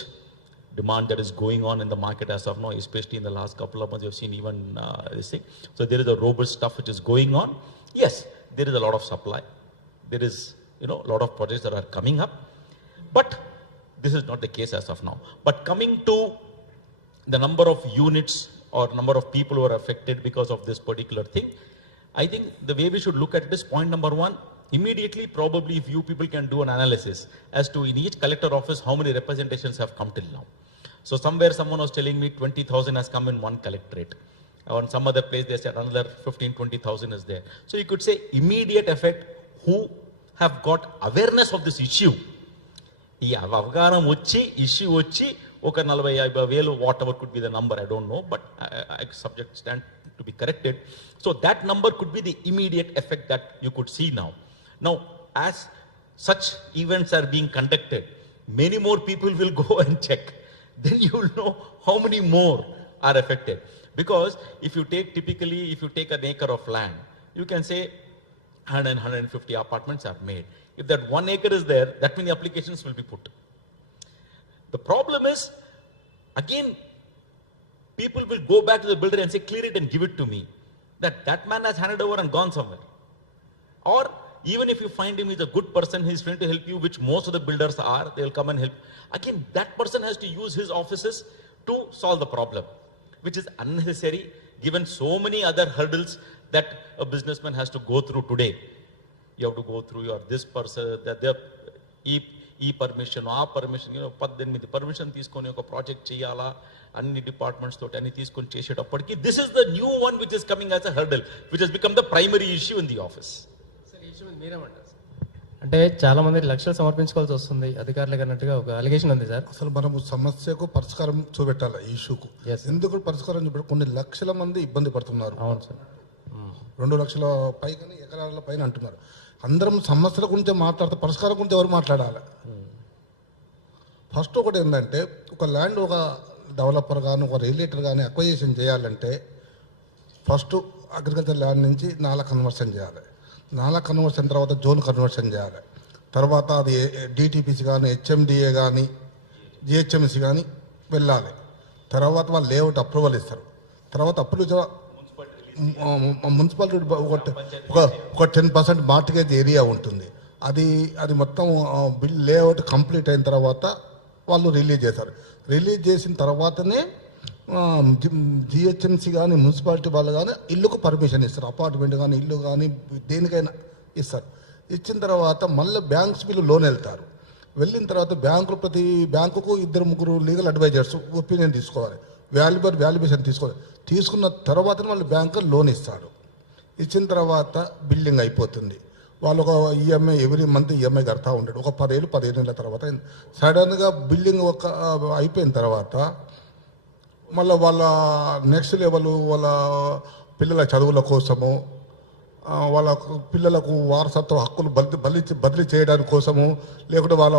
demand that is going on in the market as of now, especially in the last couple of months. You've seen even this thing. So there is a robust stuff which is going on. Yes, there is a lot of supply. There is, a lot of projects that are coming up. But this is not the case as of now. But coming to the number of units or number of people who are affected because of this particular thing, I think the way we should look at it is, point number 1, immediately probably if you people can do an analysis as to in each collector office how many representations have come till now. So somewhere someone was telling me 20,000 has come in one collectorate. Or in some other place they said another 15-20,000 is there. So you could say immediate effect who have got awareness of this issue. ఈ అవగాహన వచ్చి issue వచ్చి ఒక 40,000-50,000 whatever could be the number, I don't know, but subject stand to be corrected. So that number could be the immediate effect that you could see now. Now as such events are being conducted, many more people will go and check. Then you will know how many more are affected. Because if you take an acre of land, you can say 150 apartments are made. If that 1 acre is there, that many applications will be put. The problem is, again, people will go back to the builder and say, clear it and give it to me. That man has handed over and gone somewhere. Or even if you find him is a good person, he's trying to help you, which most of the builders are, they'll come and help. Again, that person has to use his offices to solve the problem, which is unnecessary given so many other hurdles that a businessman has to go through today. You have to go through your this person, that their permission, permission, 18 permission తీసుకొని ఒక project చేయాలా, అన్ని departments తోటి అన్ని తీసుకొని చేసేటప్పటికి this is the new one which is coming as a hurdle, which has become the primary issue in the office. Sir ఈ issue మీరేమంటారు? అంటే చాలా మంది లక్షలు సమర్పించుకోవాల్సి వస్తుంది అధికారులకు అన్నట్టుగా ఒక అలిగేషన్ ఉంది సార్. అసలు మనము సమస్యకు పరిష్కారం చూపెట్టాలి ఈ ఇష్యూకు. ఎందుకు పరిష్కారం చూపెట్టాలి? కొన్ని లక్షల మంది ఇబ్బంది పడుతున్నారు. అవును సార్. 2 లక్షల పైగా ఎకరాల పైన అంటున్నారు. అందరం సమస్యల గురించి మాట్లాడితే పరిష్కారం గురించి ఎవరు మాట్లాడాలి? ఫస్ట్ ఒకటి ఏంటంటే, ఒక ల్యాండ్ ఒక డెవలపర్ కానీ ఒక రియలేటర్ కానీ అక్వైజేషన్ చేయాలంటే ఫస్ట్ అగ్రికల్చర్ ల్యాండ్ నుంచి నాలా కన్వర్షన్ చేయాలి. నాలా కన్వర్షన్ తర్వాత జోన్ కన్వర్షన్ చేయాలి. తర్వాత అది డిటిపిసి కానీ హెచ్ఎండిఏ కానీ జిహెచ్ఎంసి కానీ వెళ్ళాలి. తర్వాత వాళ్ళు లేఅవుట్ అప్రూవల్ ఇస్తారు. తర్వాత అప్రూవల్ మున్సిపాలిటీ ఒక 10% మార్టిగేజ్ ఏరియా ఉంటుంది. అది మొత్తం బిల్ లేఅవుట్ కంప్లీట్ అయిన తర్వాత వాళ్ళు రిలీజ్ చేస్తారు. రిలీజ్ చేసిన తర్వాతనే జిహెచ్ఎంసీ కానీ మున్సిపాలిటీ వాళ్ళు కానీ ఇల్లుకు పర్మిషన్ ఇస్తారు. అపార్ట్మెంట్ కానీ ఇల్లు కానీ దేనికైనా ఇస్తారు. ఇచ్చిన తర్వాత మళ్ళీ బ్యాంక్స్ వీళ్ళు లోన్ వెళ్తారు. వెళ్ళిన తర్వాత ప్రతి బ్యాంకుకు 2-3 లీగల్ అడ్వైజర్స్ ఒపీనియన్ తీసుకోవాలి. వాల్యుయేషన్ తీసుకోవాలి. తీసుకున్న తర్వాత మళ్ళీ బ్యాంకు లోన్ ఇస్తాడు. ఇచ్చిన తర్వాత బిల్డింగ్ అయిపోతుంది. వాళ్ళు ఒక ఈఎంఐ ఎవ్రీ మంత్ ఈఎంఐ కడతా ఉంటాడు. ఒక 10 ఏళ్ళు 15 ఏళ్ళ తర్వాత సడన్గా బిల్డింగ్ అయిపోయిన తర్వాత మళ్ళీ వాళ్ళ నెక్స్ట్ లెవెల్ వాళ్ళ పిల్లల చదువుల కోసము, వాళ్ళ పిల్లలకు వారసత్వ హక్కులు బదిలీ చేయడానికి కోసము, లేకుంటే వాళ్ళ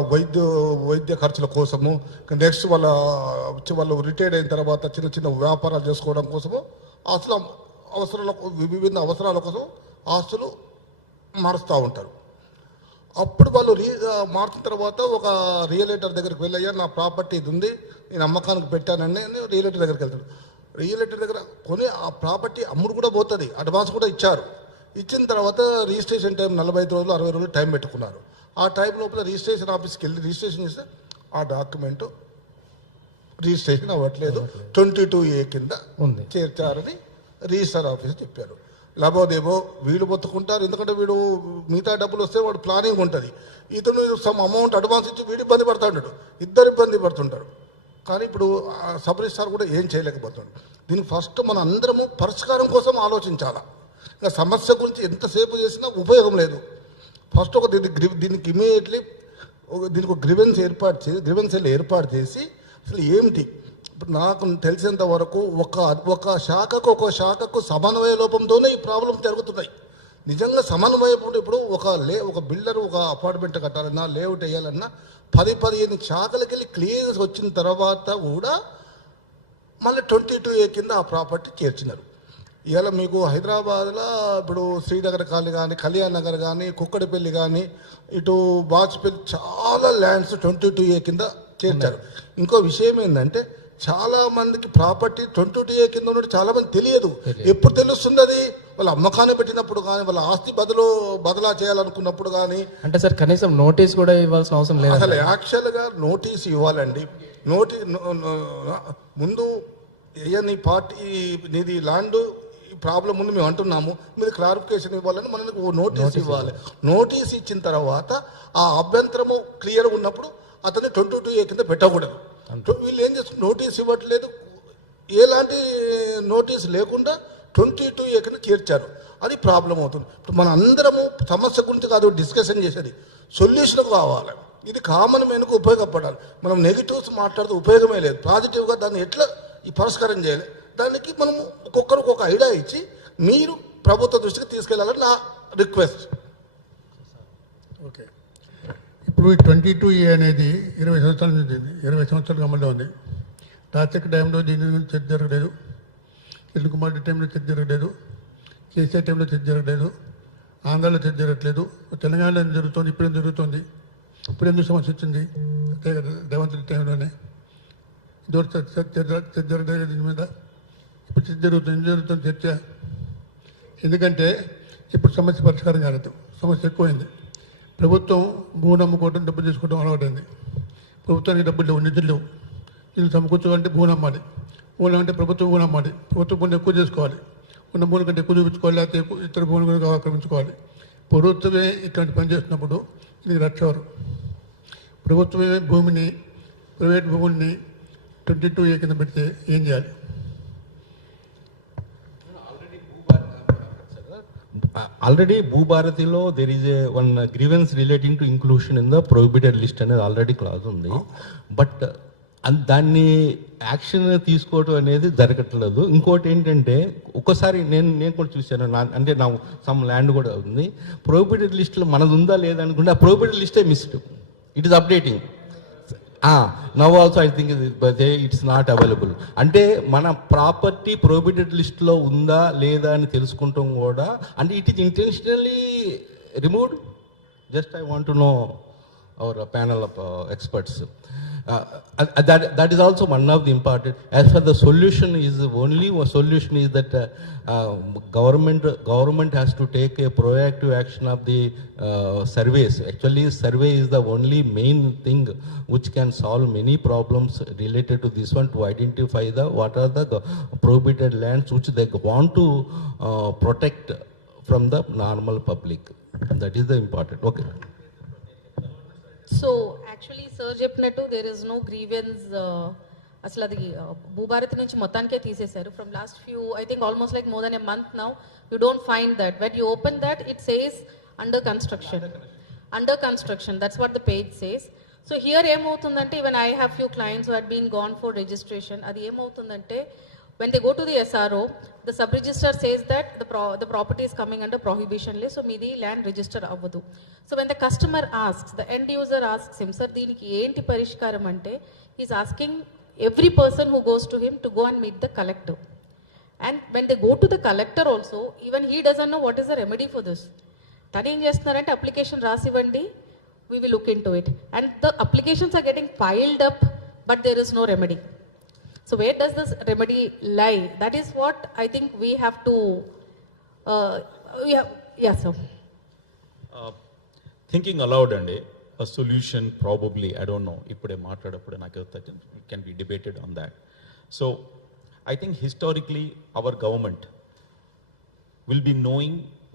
వైద్య ఖర్చుల కోసము, నెక్స్ట్ వాళ్ళు రిటైర్డ్ అయిన తర్వాత చిన్న చిన్న వ్యాపారాలు చేసుకోవడం కోసము వివిధ అవసరాల కోసం ఆస్తులు మారుస్తూ ఉంటారు. అప్పుడు వాళ్ళు మార్చిన తర్వాత ఒక రియలేటర్ దగ్గరికి వెళ్ళయ్యా, నా ప్రాపర్టీ ఇది ఉంది, నేను అమ్మకానికి పెట్టానని రియలేటర్ దగ్గరికి వెళ్తాడు. రియలేటర్ దగ్గర కొని ఆ ప్రాపర్టీ అమ్ముడు కూడా పోతుంది, అడ్వాన్స్ కూడా ఇచ్చారు. ఇచ్చిన తర్వాత రిజిస్ట్రేషన్ టైం 45 రోజులు 60 రోజులు టైం పెట్టుకున్నారు. ఆ టైం లోపల రిజిస్ట్రేషన్ ఆఫీస్కి వెళ్ళి రిజిస్ట్రేషన్ చేస్తే ఆ డాక్యుమెంట్ రిజిస్ట్రేషన్ అవ్వట్లేదు, 22A కింద చేర్చారని రిజిస్టర్ ఆఫీస్ చెప్పారు. లాభోదేవో వీళ్ళు బతుకుంటారు, ఎందుకంటే వీడు మిగతా డబ్బులు వస్తే వాడు ప్లానింగ్ ఉంటుంది, ఇతను సమ్ అమౌంట్ అడ్వాన్స్ ఇచ్చి వీడు ఇబ్బంది పడుతూ ఉంటాడు, ఇద్దరు ఇబ్బంది పడుతుంటారు. కానీ ఇప్పుడు సబ్ రిజిస్ట్రార్ కూడా ఏం చేయలేకపోతున్నాడు. దీనికి ఫస్ట్ మన అందరము పరిష్కారం కోసం ఆలోచించాలా. ఇంకా సమస్య గురించి ఎంతసేపు చేసినా ఉపయోగం లేదు. ఫస్ట్ ఒక దీనికి ఇమీడియట్లీ దీనికి ఒక గ్రివెన్స్ సెల్ ఏర్పాటు చేసి అసలు ఏమిటి, ఇప్పుడు నాకు తెలిసినంత వరకు ఒక శాఖకు సమన్వయ లోపంతోనే ఈ ప్రాబ్లం జరుగుతున్నాయి. నిజంగా సమన్వయం ఇప్పుడు ఒక బిల్డర్ ఒక అపార్ట్మెంట్ కట్టాలన్నా లేఅవుట్ వేయాలన్నా 10-15 శాఖలకి వెళ్ళి క్లియరెన్స్ వచ్చిన తర్వాత కూడా మళ్ళీ 22A కింద ఆ ప్రాపర్టీ చేర్చినారు. ఇవాళ మీకు హైదరాబాద్లో ఇప్పుడు శ్రీనగర్ కాలనీ కానీ, కళ్యాణ్ నగర్ కానీ, కుక్కడిపల్లి కానీ, ఇటు బాజ్పల్లి చాలా ల్యాండ్స్ 22A కింద చేర్చారు. ఇంకో విషయం ఏంటంటే చాలా మందికి ప్రాపర్టీ 22A కింద ఉన్నట్టు చాలా మంది తెలియదు. ఎప్పుడు తెలుస్తుంది అది? వాళ్ళ అమ్మకాన్ని పెట్టినప్పుడు కానీ, వాళ్ళ ఆస్తి బదలా చేయాలనుకున్నప్పుడు కానీ. అంటే సార్ కనీసం నోటీస్ కూడా ఇవ్వాల్సిన అవసరం లేదు. అసలు యాక్చువల్గా నోటీస్ ఇవ్వాలండి. ముందు నీ పార్టీ నీది ల్యాండ్ ప్రాబ్లం ఉంది మేము అంటున్నాము, మీరు క్లారిఫికేషన్ ఇవ్వాలని మనకు నోటీస్ ఇవ్వాలి. నోటీస్ ఇచ్చిన తర్వాత ఆ అభ్యంతరము క్లియర్గా ఉన్నప్పుడు అతన్ని 22A కింద పెట్టకూడదు. వీళ్ళు ఏం చేస్తారు, నోటీస్ ఇవ్వట్లేదు, ఎలాంటి నోటీస్ లేకుండా 22A కింద చేర్చారు. అది ప్రాబ్లం అవుతుంది. ఇప్పుడు మన అందరము సమస్య గురించి కాదు డిస్కషన్ చేసేది, సొల్యూషన్ కావాలి. ఇది కామన్ మెన్కు ఉపయోగపడాలి. మనం నెగిటివ్స్ మాట్లాడితే ఉపయోగమే లేదు. పాజిటివ్గా దాన్ని ఎట్లా ఈ పరిష్కారం చేయాలి, దానికి మనము ఒక్కొక్కరికి ఒక ఐడియా ఇచ్చి మీరు ప్రభుత్వ దృష్టికి తీసుకెళ్లాలని నా రిక్వెస్ట్. ఓకే, ఇప్పుడు 22A అనేది 20 సంవత్సరాల నుంచి 20 సంవత్సరాలు అమల్లో ఉంది. రాజశేఖర్ టైంలో దీని గురించి చర్చ జరగలేదు, కిరణ్ కుమార్ రెడ్డి టైంలో చర్చ జరగలేదు, కేసీఆర్ టైంలో చర్చ జరగలేదు, ఆంధ్రాలో చర్చ జరగట్లేదు, తెలంగాణలో జరుగుతుంది, ఇప్పుడు జరుగుతుంది. ఇప్పుడు ఎందుకు సమస్య వచ్చింది? అంతే కదా, రేవంత్ రెడ్డి టైంలోనే చర్చ జరగలేదు దీని మీద. ఇప్పుడు చర్చ జరుగుతుంది చర్చ. ఎందుకంటే ఇప్పుడు సమస్య పరిష్కారం కాలేదు, సమస్య ఎక్కువైంది. ప్రభుత్వం భూమి అమ్ముకోవడం, డబ్బులు తీసుకోవడం అలవాటైంది. ప్రభుత్వానికి డబ్బులు లేవు, నిధులు లేవు. నిధులు సమకూర్చుకోవాలంటే భూమి అమ్మాలి, భూమి అంటే ప్రభుత్వం భూమి అమ్మాలి, ప్రభుత్వ భూమిని ఎక్కువ చేసుకోవాలి, ఉన్న భూమి కంటే ఎక్కువ చూపించుకోవాలి, లేకపోతే ఇతర భూములు కూడా ఆక్రమించుకోవాలి. ప్రభుత్వమే ఇట్లాంటి పని చేస్తున్నప్పుడు ఇది రక్షవరు. ప్రభుత్వమే భూమిని, ప్రైవేట్ భూముల్ని 22A కింద పెడితే ఏం చేయాలి? ఆల్రెడీ భూభారతిలో there is one grievance relating to inclusion in the prohibited list అనేది ఆల్రెడీ క్లాజ్ ఉంది. బట్ దాన్ని యాక్షన్ తీసుకోవటం అనేది జరగట్లేదు. ఇంకోటి ఏంటంటే ఒకసారి నేను కూడా చూశాను, అంటే నా సమ్ ల్యాండ్ కూడా ఉంది, ప్రొహిబిటెడ్ లిస్ట్లో మనది ఉందా లేదా అనుకుంటే ఆ ప్రొహిబిటెడ్ లిస్టే missed, it is updating. Now also I think it's not available. అంటే మన ప్రాపర్టీ ప్రొహిబిటెడ్ లిస్ట్లో ఉందా లేదా అని తెలుసుకుంటాం కూడా, అంటే it is intentionally removed. Just I want to know our panel of experts. That is also one of the important. As for the solution is only one solution is that government has to take a proactive action of the surveys. Actually, survey is the only main thing which can solve many problems related to this one, to identify what are the prohibited lands which they want to protect from the normal public. That is the important. Okay. So actually sir చెప్పినట్టు there is no grievance. అసలు అది భూభారతి నుంచి మొత్తానికే తీసేశారు. From last few I think almost like more than a month now you don't find that. When you open that it says under construction. Under construction, that's what the page says. So here ఏమవుతుందంటే, even I have few clients who had been gone for registration. అది ఏమవుతుందంటే, when they go to the SRO, the sub-register says that the property is coming under prohibition list, so మీది land register అవ్వదు. So when the customer asks, the end user asks him, sir, దీనికి ఏంటి పరిష్కారం అంటే, he's asking every person who goes to him to go and meet the collector. And when they go to the collector also, even he doesn't know what is the remedy for this. తను ఏం చేస్తున్నారంటే, application రాసివ్వండి, we will look into it. And the applications are getting piled up, but there is no remedy. So where does this remedy lie? That is what I think we have to, yeah, sir. Thinking aloud and a solution probably, I don't know, ipude maatladepude naku can be debated on that. So I think historically our government will be knowing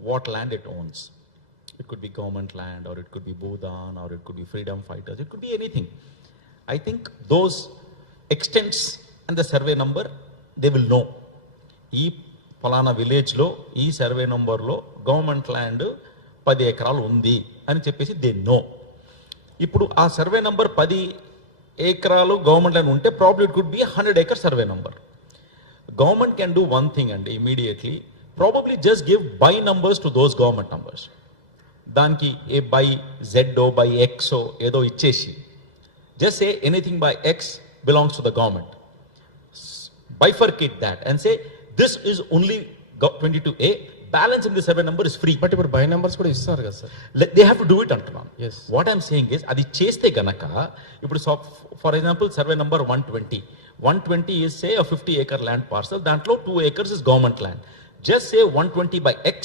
what land it owns. It could be government land, or it could be Bhudan, or it could be freedom fighters, it could be anything. I think those extents and the survey number, they will know. ఈ ఫలానా విలేజ్లో ఈ survey నెంబర్లో government land 10 ఎకరాలు ఉంది అని చెప్పేసి they know. ఇప్పుడు ఆ సర్వే నెంబర్ 10 ఎకరాలు గవర్నమెంట్ ల్యాండ్ ఉంటే probably it could be 100 acre survey number. Government can do one thing and immediately, probably just give by numbers to those government numbers. దానికి ఏ by జెడ్ఓ by exo ఏదో ఇచ్చేసి, just say anything by X belongs to the government. Bifurcate that and say this is only 22A, balance in the survey number is free. But ఇప్పుడు by numbers కూడా ఇస్తారు కదా sir. They have to do it అంటున్నాను. Yes. What I'm saying is, అది చేస్తే గనక ఇప్పుడు for example survey number 120 is say a 50 acre land parcel, దాంట్లో 2 acres is government land. Just say 120 by X,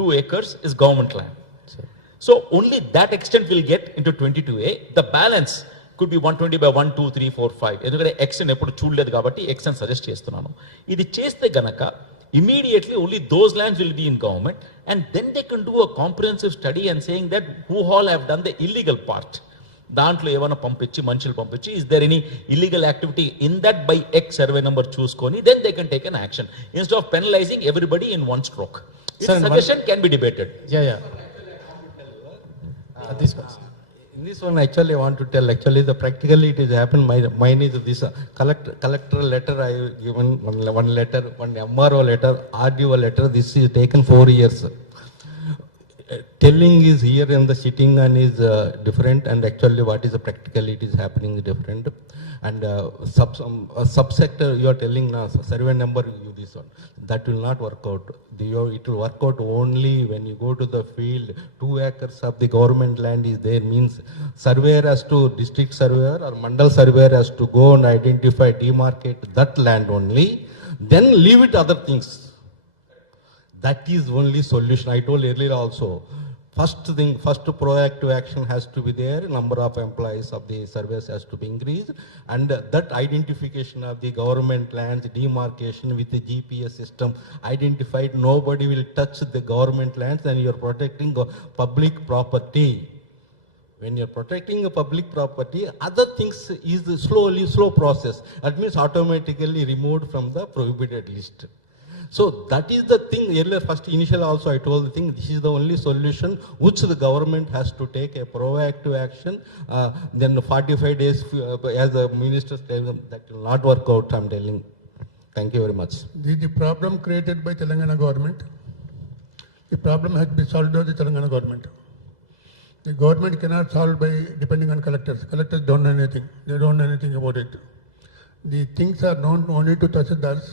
2 acres is government land. So only that extent will get into 22A. The balance could be 120 by 1, 2, 3, 4, 5. ఎందుకంటే X అని ఎప్పుడు చూడలేదు కాబట్టి X అని suggest చేస్తున్నాను. ఇది చేస్తే గనక immediately only those lands will be in government, and then they can do a comprehensive study and saying that who all have done the illegal part. దాంట్లో ఏమైనా పంపించి మనుషులు పంపించి, is there any illegal activity in that by X survey number చూసుకొని, then they can take an action instead of penalizing everybody in one stroke. This Sir, suggestion can be debated. Yeah తీసుకోండి. In this one, actually, I want to tell, actually, the practically it is happened, mine is this collector letter, I given one letter, one MRO letter, RDO letter, this is taken 4 years. Telling is here and the sitting and is different, and actually what is the practically it is happening is different. And subsector you are telling now, survey number you this one, that will not work out. It will work out only when you go to the field. 2 acres of the government land is there, means surveyor has to, district surveyor or mandal surveyor has to go and identify, demarcate that land only, then leave it other things. That is only solution. I told earlier also, first proactive action has to be there, number of employees of the service has to be increased, and that identification of the government lands, demarcation with the GPS system identified, nobody will touch the government lands, and you are protecting public property. When you are protecting a public property, other things is slow process. That means automatically removed from the prohibited list. So that is the thing. Earlier, initial also I told the thing, this is the only solution which the government has to take a proactive action. Then 45 days, as the minister telling them, that will not work out, I'm telling. Thank you very much. The problem created by Telangana government, the problem has to be solved by the Telangana government. The government cannot solve by depending on collectors. Collectors don't know anything. They don't know anything about it. The things are known only to Tahsildars.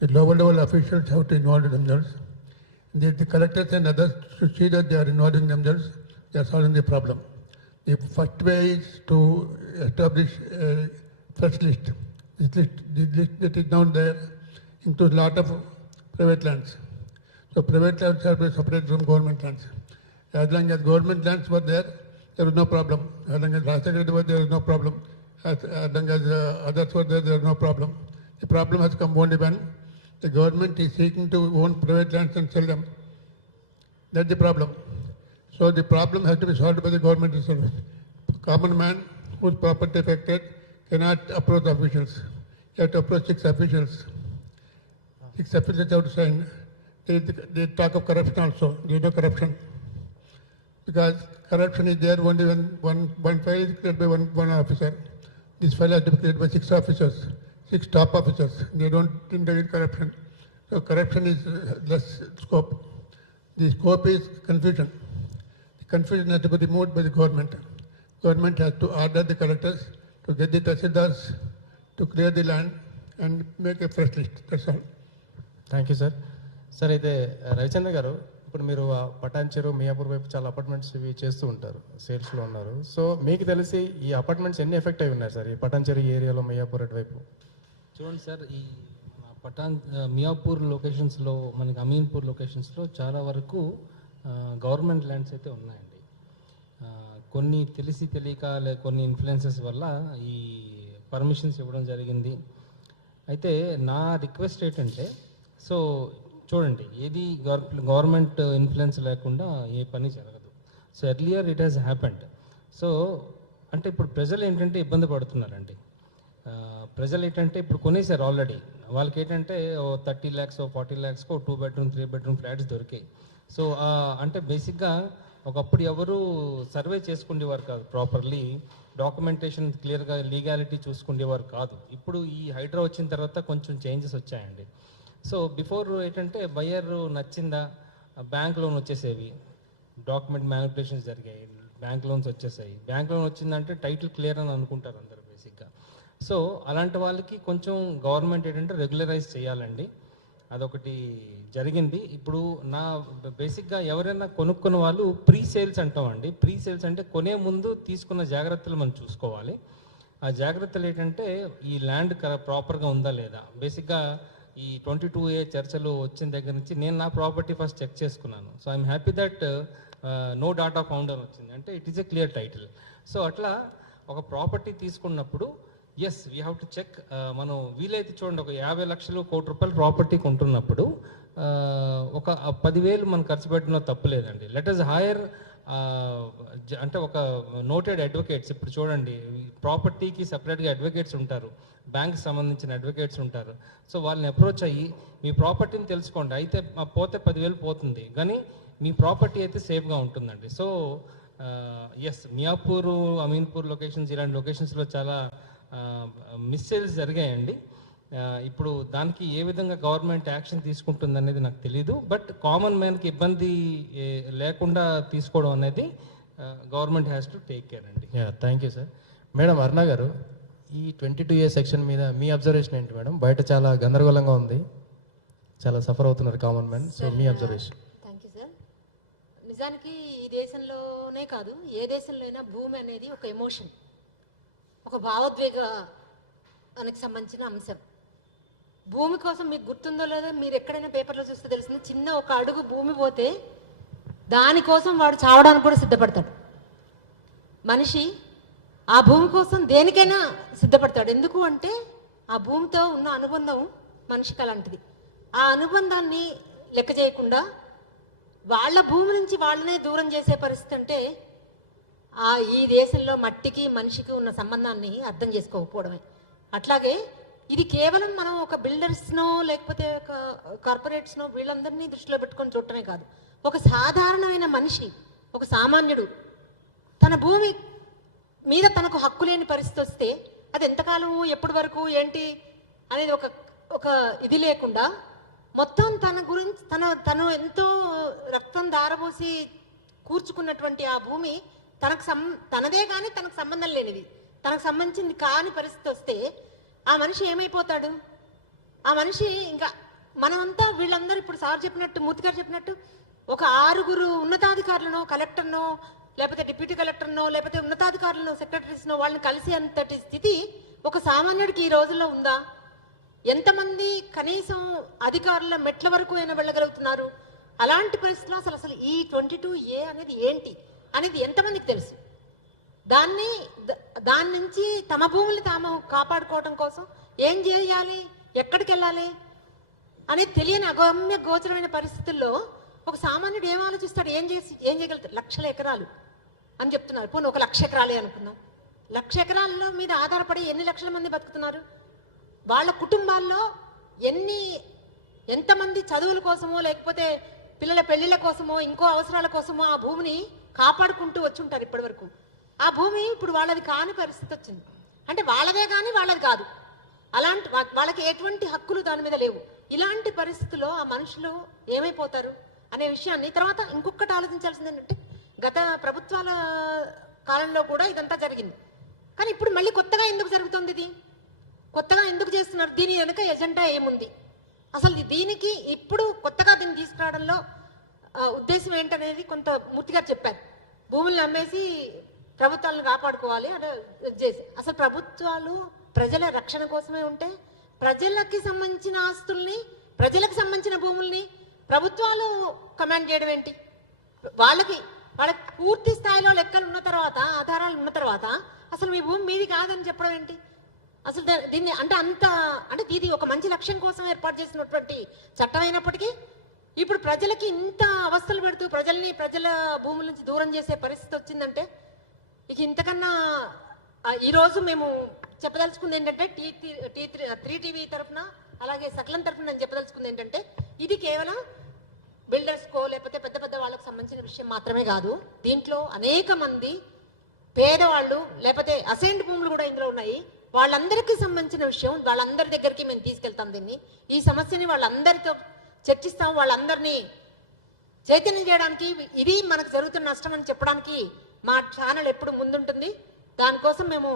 The lower level officials have to involve themselves. The collectors and others should see that they are involving themselves. They are solving the problem. The first way is to establish a fresh list. The list that is down there includes a lot of private lands. So private lands are separated from government lands. As long as government lands were there was no problem. As long as Rajagiri were there was no problem. As long as others were there was no problem. The problem has come only when the government is seeking to own private lands and sell them. That's the problem. So the problem has to be solved by the government itself. Common man whose property affected cannot approach the officials. You have to approach 6 officials. 6 officials have to sign. They talk of corruption also. There is no corruption. because corruption is there only when one file is created by one officer. This file has to be created by 6 officers, 6 top officers. They don't intervene corruption. So corruption is less scope. The scope is confusion. The confusion has to be removed by the government. Government has to order the collectors to get the tahsildars to clear the land and make a fresh list. That's all. Thank you sir. Sir అయితే రవిచంద్ర గారు, ఇప్పుడు మీరు పటాన్చెరు మియాపూర్ వైపు చాలా apartments ఇవి చేస్తూ ఉంటారు, సేల్స్లో ఉన్నారు. సో మీకు తెలిసి ఈ అపార్ట్మెంట్స్ ఎన్ని ఎఫెక్ట్ అయి ఉన్నాయి సార్ ఈ పటాన్చెరు ఏరియాలో మియాపూర్ అటువైపు? చూడండి సార్, ఈ మియాపూర్ లొకేషన్స్లో, మనకి అమీన్పూర్ లొకేషన్స్లో చాలా వరకు గవర్నమెంట్ ల్యాండ్స్ అయితే ఉన్నాయండి. కొన్ని తెలిసి తెలియక కొన్ని ఇన్ఫ్లుయెన్సెస్ వల్ల ఈ పర్మిషన్స్ ఇవ్వడం జరిగింది. అయితే నా రిక్వెస్ట్ ఏంటంటే, సో చూడండి, ఏది గవర్నమెంట్ ఇన్ఫ్లుయెన్స్ లేకుండా ఏ పని జరగదు. So earlier it has happened. So అంటే ఇప్పుడు ప్రజలు ఏంటంటే ఇబ్బంది పడుతున్నారండి. ప్రజలు ఏంటంటే ఇప్పుడు కొనేసారు ఆల్రెడీ, వాళ్ళకి ఏంటంటే 30 lakhs 40 lakhs 2 bedroom 3 bedroom flats దొరికాయి. సో అంటే బేసిక్గా ఒకప్పుడు ఎవరు సర్వే చేసుకునేవారు కాదు, ప్రాపర్లీ డాక్యుమెంటేషన్ క్లియర్గా లీగాలిటీ చూసుకునేవారు కాదు. ఇప్పుడు ఈ హైడ్రా వచ్చిన తర్వాత కొంచెం చేంజెస్ వచ్చాయండి. సో బిఫోర్ ఏంటంటే బయ్యర్ నచ్చిందా, బ్యాంక్ లోన్ వచ్చేసేవి, డాక్యుమెంట్ మ్యానిపులేషన్స్ జరిగాయి, బ్యాంక్ లోన్స్ వచ్చేసాయి. బ్యాంక్ లోన్ వచ్చిందంటే టైటిల్ క్లియర్ అని అనుకుంటారు అందరు బేసిక్గా. సో అలాంటి వాళ్ళకి కొంచెం గవర్నమెంట్ ఏంటంటే రెగ్యులరైజ్ చేయాలండి, అదొకటి జరిగింది. ఇప్పుడు నా బేసిక్గా ఎవరైనా కొనుక్కున్న వాళ్ళు ప్రీ సేల్స్ అంటామండి. ప్రీ సేల్స్ అంటే కొనే ముందు తీసుకున్న జాగ్రత్తలు మనం చూసుకోవాలి. ఆ జాగ్రత్తలు ఏంటంటే ఈ ల్యాండ్ ప్రాపర్గా ఉందా లేదా. బేసిక్గా ఈ 22A చర్చలు వచ్చిన దగ్గర నుంచి నేను నా ప్రాపర్టీ ఫస్ట్ చెక్ చేసుకున్నాను. So I'm happy that no data found అని వచ్చింది, అంటే it is a clear title. So అట్లా ఒక ప్రాపర్టీ తీసుకున్నప్పుడు as we have to check. మనం వీలైతే చూడండి, ఒక 50 లక్షలు 1 కోటి రూపాయలు ప్రాపర్టీ కొంటున్నప్పుడు ఒక 10,000 మనం ఖర్చు పెట్టిన తప్పు లేదండి. లెట్ అస్ హైర్ అంటే ఒక నోటెడ్ అడ్వకేట్స్. ఇప్పుడు చూడండి, ప్రాపర్టీకి సపరేట్గా అడ్వకేట్స్ ఉంటారు, బ్యాంక్కి సంబంధించిన అడ్వకేట్స్ ఉంటారు. సో వాళ్ళని అప్రోచ్ అయ్యి మీ ప్రాపర్టీని తెలుసుకోండి. అయితే పోతే 10,000 పోతుంది, కానీ మీ ప్రాపర్టీ అయితే సేఫ్గా ఉంటుందండి. So yes, Miyapur, Ameenpur locations, ఇలాంటి లొకేషన్స్లో చాలా మిస్సేల్స్ జరిగాయండి. ఇప్పుడు దానికి ఏ విధంగా గవర్నమెంట్ యాక్షన్ తీసుకుంటుంది అనేది నాకు తెలీదు. బట్ కామన్ మ్యాన్కి ఇబ్బంది లేకుండా తీసుకోవడం అనేది government has to take care అండి. Thank you sir. Madam Aruna garu, ఈ 22A సెక్షన్ మీద మీ అబ్జర్వేషన్ ఏంటి మేడం? బయట చాలా గందరగోళంగా ఉంది, చాలా సఫర్ అవుతున్నారు common man. So me observation. Thank you sir. నిజానికి ఈ దేశంలోనే కాదు, ఏ దేశంలో అయినా భూమి అనేది ఒక ఎమోషన్, ఒక భావోద్వేగానికి సంబంధించిన అంశం. భూమి కోసం మీకు గుర్తుందో లేదో, మీరు ఎక్కడైనా పేపర్లో చూస్తే తెలిసింది, చిన్న ఒక అడుగు భూమి పోతే దానికోసం వాడు చావడానికి కూడా సిద్ధపడతాడు. మనిషి ఆ భూమి కోసం దేనికైనా సిద్ధపడతాడు. ఎందుకు అంటే ఆ భూమితో ఉన్న అనుబంధం మనిషికి అలాంటిది. ఆ అనుబంధాన్ని లెక్క చేయకుండా వాళ్ళ భూమి నుంచి వాళ్ళనే దూరం చేసే పరిస్థితి అంటే ఈ దేశంలో మట్టికి మనిషికి ఉన్న సంబంధాన్ని అర్థం చేసుకోకపోవడమే. అట్లాగే ఇది కేవలం మనం ఒక బిల్డర్స్నో లేకపోతే ఒక కార్పొరేట్స్నో వీళ్ళందరినీ దృష్టిలో పెట్టుకొని చూడటమే కాదు, ఒక సాధారణమైన మనిషి, ఒక సామాన్యుడు తన భూమి మీద తనకు హక్కు లేని పరిస్థితి వస్తే అది ఎంతకాలం, ఎప్పటి వరకు, ఏంటి అనేది ఒక ఇది లేకుండా మొత్తం తన గురించి తను ఎంతో రక్తం దారబోసి కూర్చుకున్నటువంటి ఆ భూమి తనదే కానీ తనకు సంబంధం లేనిది, తనకు సంబంధించింది కాని పరిస్థితి వస్తే ఆ మనిషి ఏమైపోతాడు? ఆ మనిషి ఇంకా మనమంతా వీళ్ళందరూ ఇప్పుడు సార్ చెప్పినట్టు, మూర్తి గారు చెప్పినట్టు, ఒక 6 ఉన్నతాధికారులను, కలెక్టర్నో లేకపోతే డిప్యూటీ కలెక్టర్నో లేకపోతే ఉన్నతాధికారులను, సెక్రటరీస్నో వాళ్ళని కలిసి అంతటి స్థితి ఒక సామాన్యుడికి ఈ రోజుల్లో ఉందా? ఎంతమంది కనీసం అధికారుల మెట్ల వరకు అయినా వెళ్ళగలుగుతున్నారు? అలాంటి పరిస్థితుల్లో అసలు ఈ 22A అనేది ఏంటి అనేది ఎంతమందికి తెలుసు? దాని నుంచి తమ భూముల్ని తాము కాపాడుకోవడం కోసం ఏం చేయాలి, ఎక్కడికి వెళ్ళాలి అనేది తెలియని అగమ్య గోచరమైన పరిస్థితుల్లో ఒక సామాన్యుడు ఏం ఆలోచిస్తాడు, ఏం చేయగలుగుతాడు? 1,00,000 ఎకరాలు అని చెప్తున్నారు. పోనీ 1,00,000 ఎకరాలే అనుకుందాం. 1,00,000 ఎకరాల మీద ఆధారపడి ఎన్ని లక్షల మంది బతుకుతున్నారు? వాళ్ళ కుటుంబాల్లో ఎంతమంది చదువుల కోసమో లేకపోతే పిల్లల పెళ్లిళ్ళ కోసమో ఇంకో అవసరాల కోసమో ఆ భూమిని కాపాడుకుంటూ వచ్చి ఉంటారు ఇప్పటి వరకు. ఆ భూమి ఇప్పుడు వాళ్ళది కాని పరిస్థితి వచ్చింది. అంటే వాళ్ళదే కానీ వాళ్ళది కాదు. అలాంటి వాళ్ళకి ఎటువంటి హక్కులు దాని మీద లేవు. ఇలాంటి పరిస్థితుల్లో ఆ మనుషులు ఏమైపోతారు అనే విషయాన్ని తర్వాత ఇంకొకటి ఆలోచించాల్సింది ఏంటంటే, గత ప్రభుత్వాల కాలంలో కూడా ఇదంతా జరిగింది. కానీ ఇప్పుడు మళ్ళీ కొత్తగా ఎందుకు జరుగుతుంది? ఇది కొత్తగా ఎందుకు చేస్తున్నారు? దీని వెనుక ఎజెండా ఏముంది? అసలు దీనికి ఇప్పుడు కొత్తగా దీన్ని తీసుకురావడంలో ఉద్దేశం ఏంటనేది కొంత మూర్తిగా చెప్పారు. భూములను అమ్మేసి ప్రభుత్వాలను కాపాడుకోవాలి అంటే చేసి, అసలు ప్రభుత్వాలు ప్రజల రక్షణ కోసమే ఉంటే ప్రజలకి సంబంధించిన ఆస్తుల్ని, ప్రజలకు సంబంధించిన భూముల్ని ప్రభుత్వాలు కమాండ్ చేయడం ఏంటి? వాళ్ళకి పూర్తి స్థాయిలో లెక్కలు ఉన్న తర్వాత, ఆధారాలు ఉన్న తర్వాత అసలు మీ భూమి మీది కాదని చెప్పడం ఏంటి? అసలు దీన్ని అంటే ఇది ఒక మంచి లక్ష్యం కోసం ఏర్పాటు చేసినటువంటి చట్టం అయినప్పటికీ ఇప్పుడు ప్రజలకి ఇంత అవస్థలు పెడుతూ ప్రజల భూముల నుంచి దూరం చేసే పరిస్థితి వచ్చిందంటే, ఇక ఇంతకన్నా ఈరోజు మేము చెప్పదలుచుకుంది ఏంటంటే, త్రీ టీవీ తరఫున అలాగే సకలం తరఫున నేను చెప్పదలుచుకుంది ఏంటంటే, ఇది కేవలం బిల్డర్స్కో లేకపోతే పెద్ద పెద్ద వాళ్ళకి సంబంధించిన విషయం మాత్రమే కాదు. దీంట్లో అనేక మంది పేదవాళ్ళు లేకపోతే అసైన్డ్ భూములు కూడా ఇందులో ఉన్నాయి. వాళ్ళందరికీ సంబంధించిన విషయం. వాళ్ళందరి దగ్గరికి మేము తీసుకెళ్తాం. ఈ సమస్యని వాళ్ళందరితో చర్చిస్తాం. వాళ్ళందరినీ చైతన్యం చేయడానికి, ఇది మనకు జరుగుతున్న నష్టం అని చెప్పడానికి మా ఛానల్ ఎప్పుడు ముందుంటుంది. దానికోసం మేము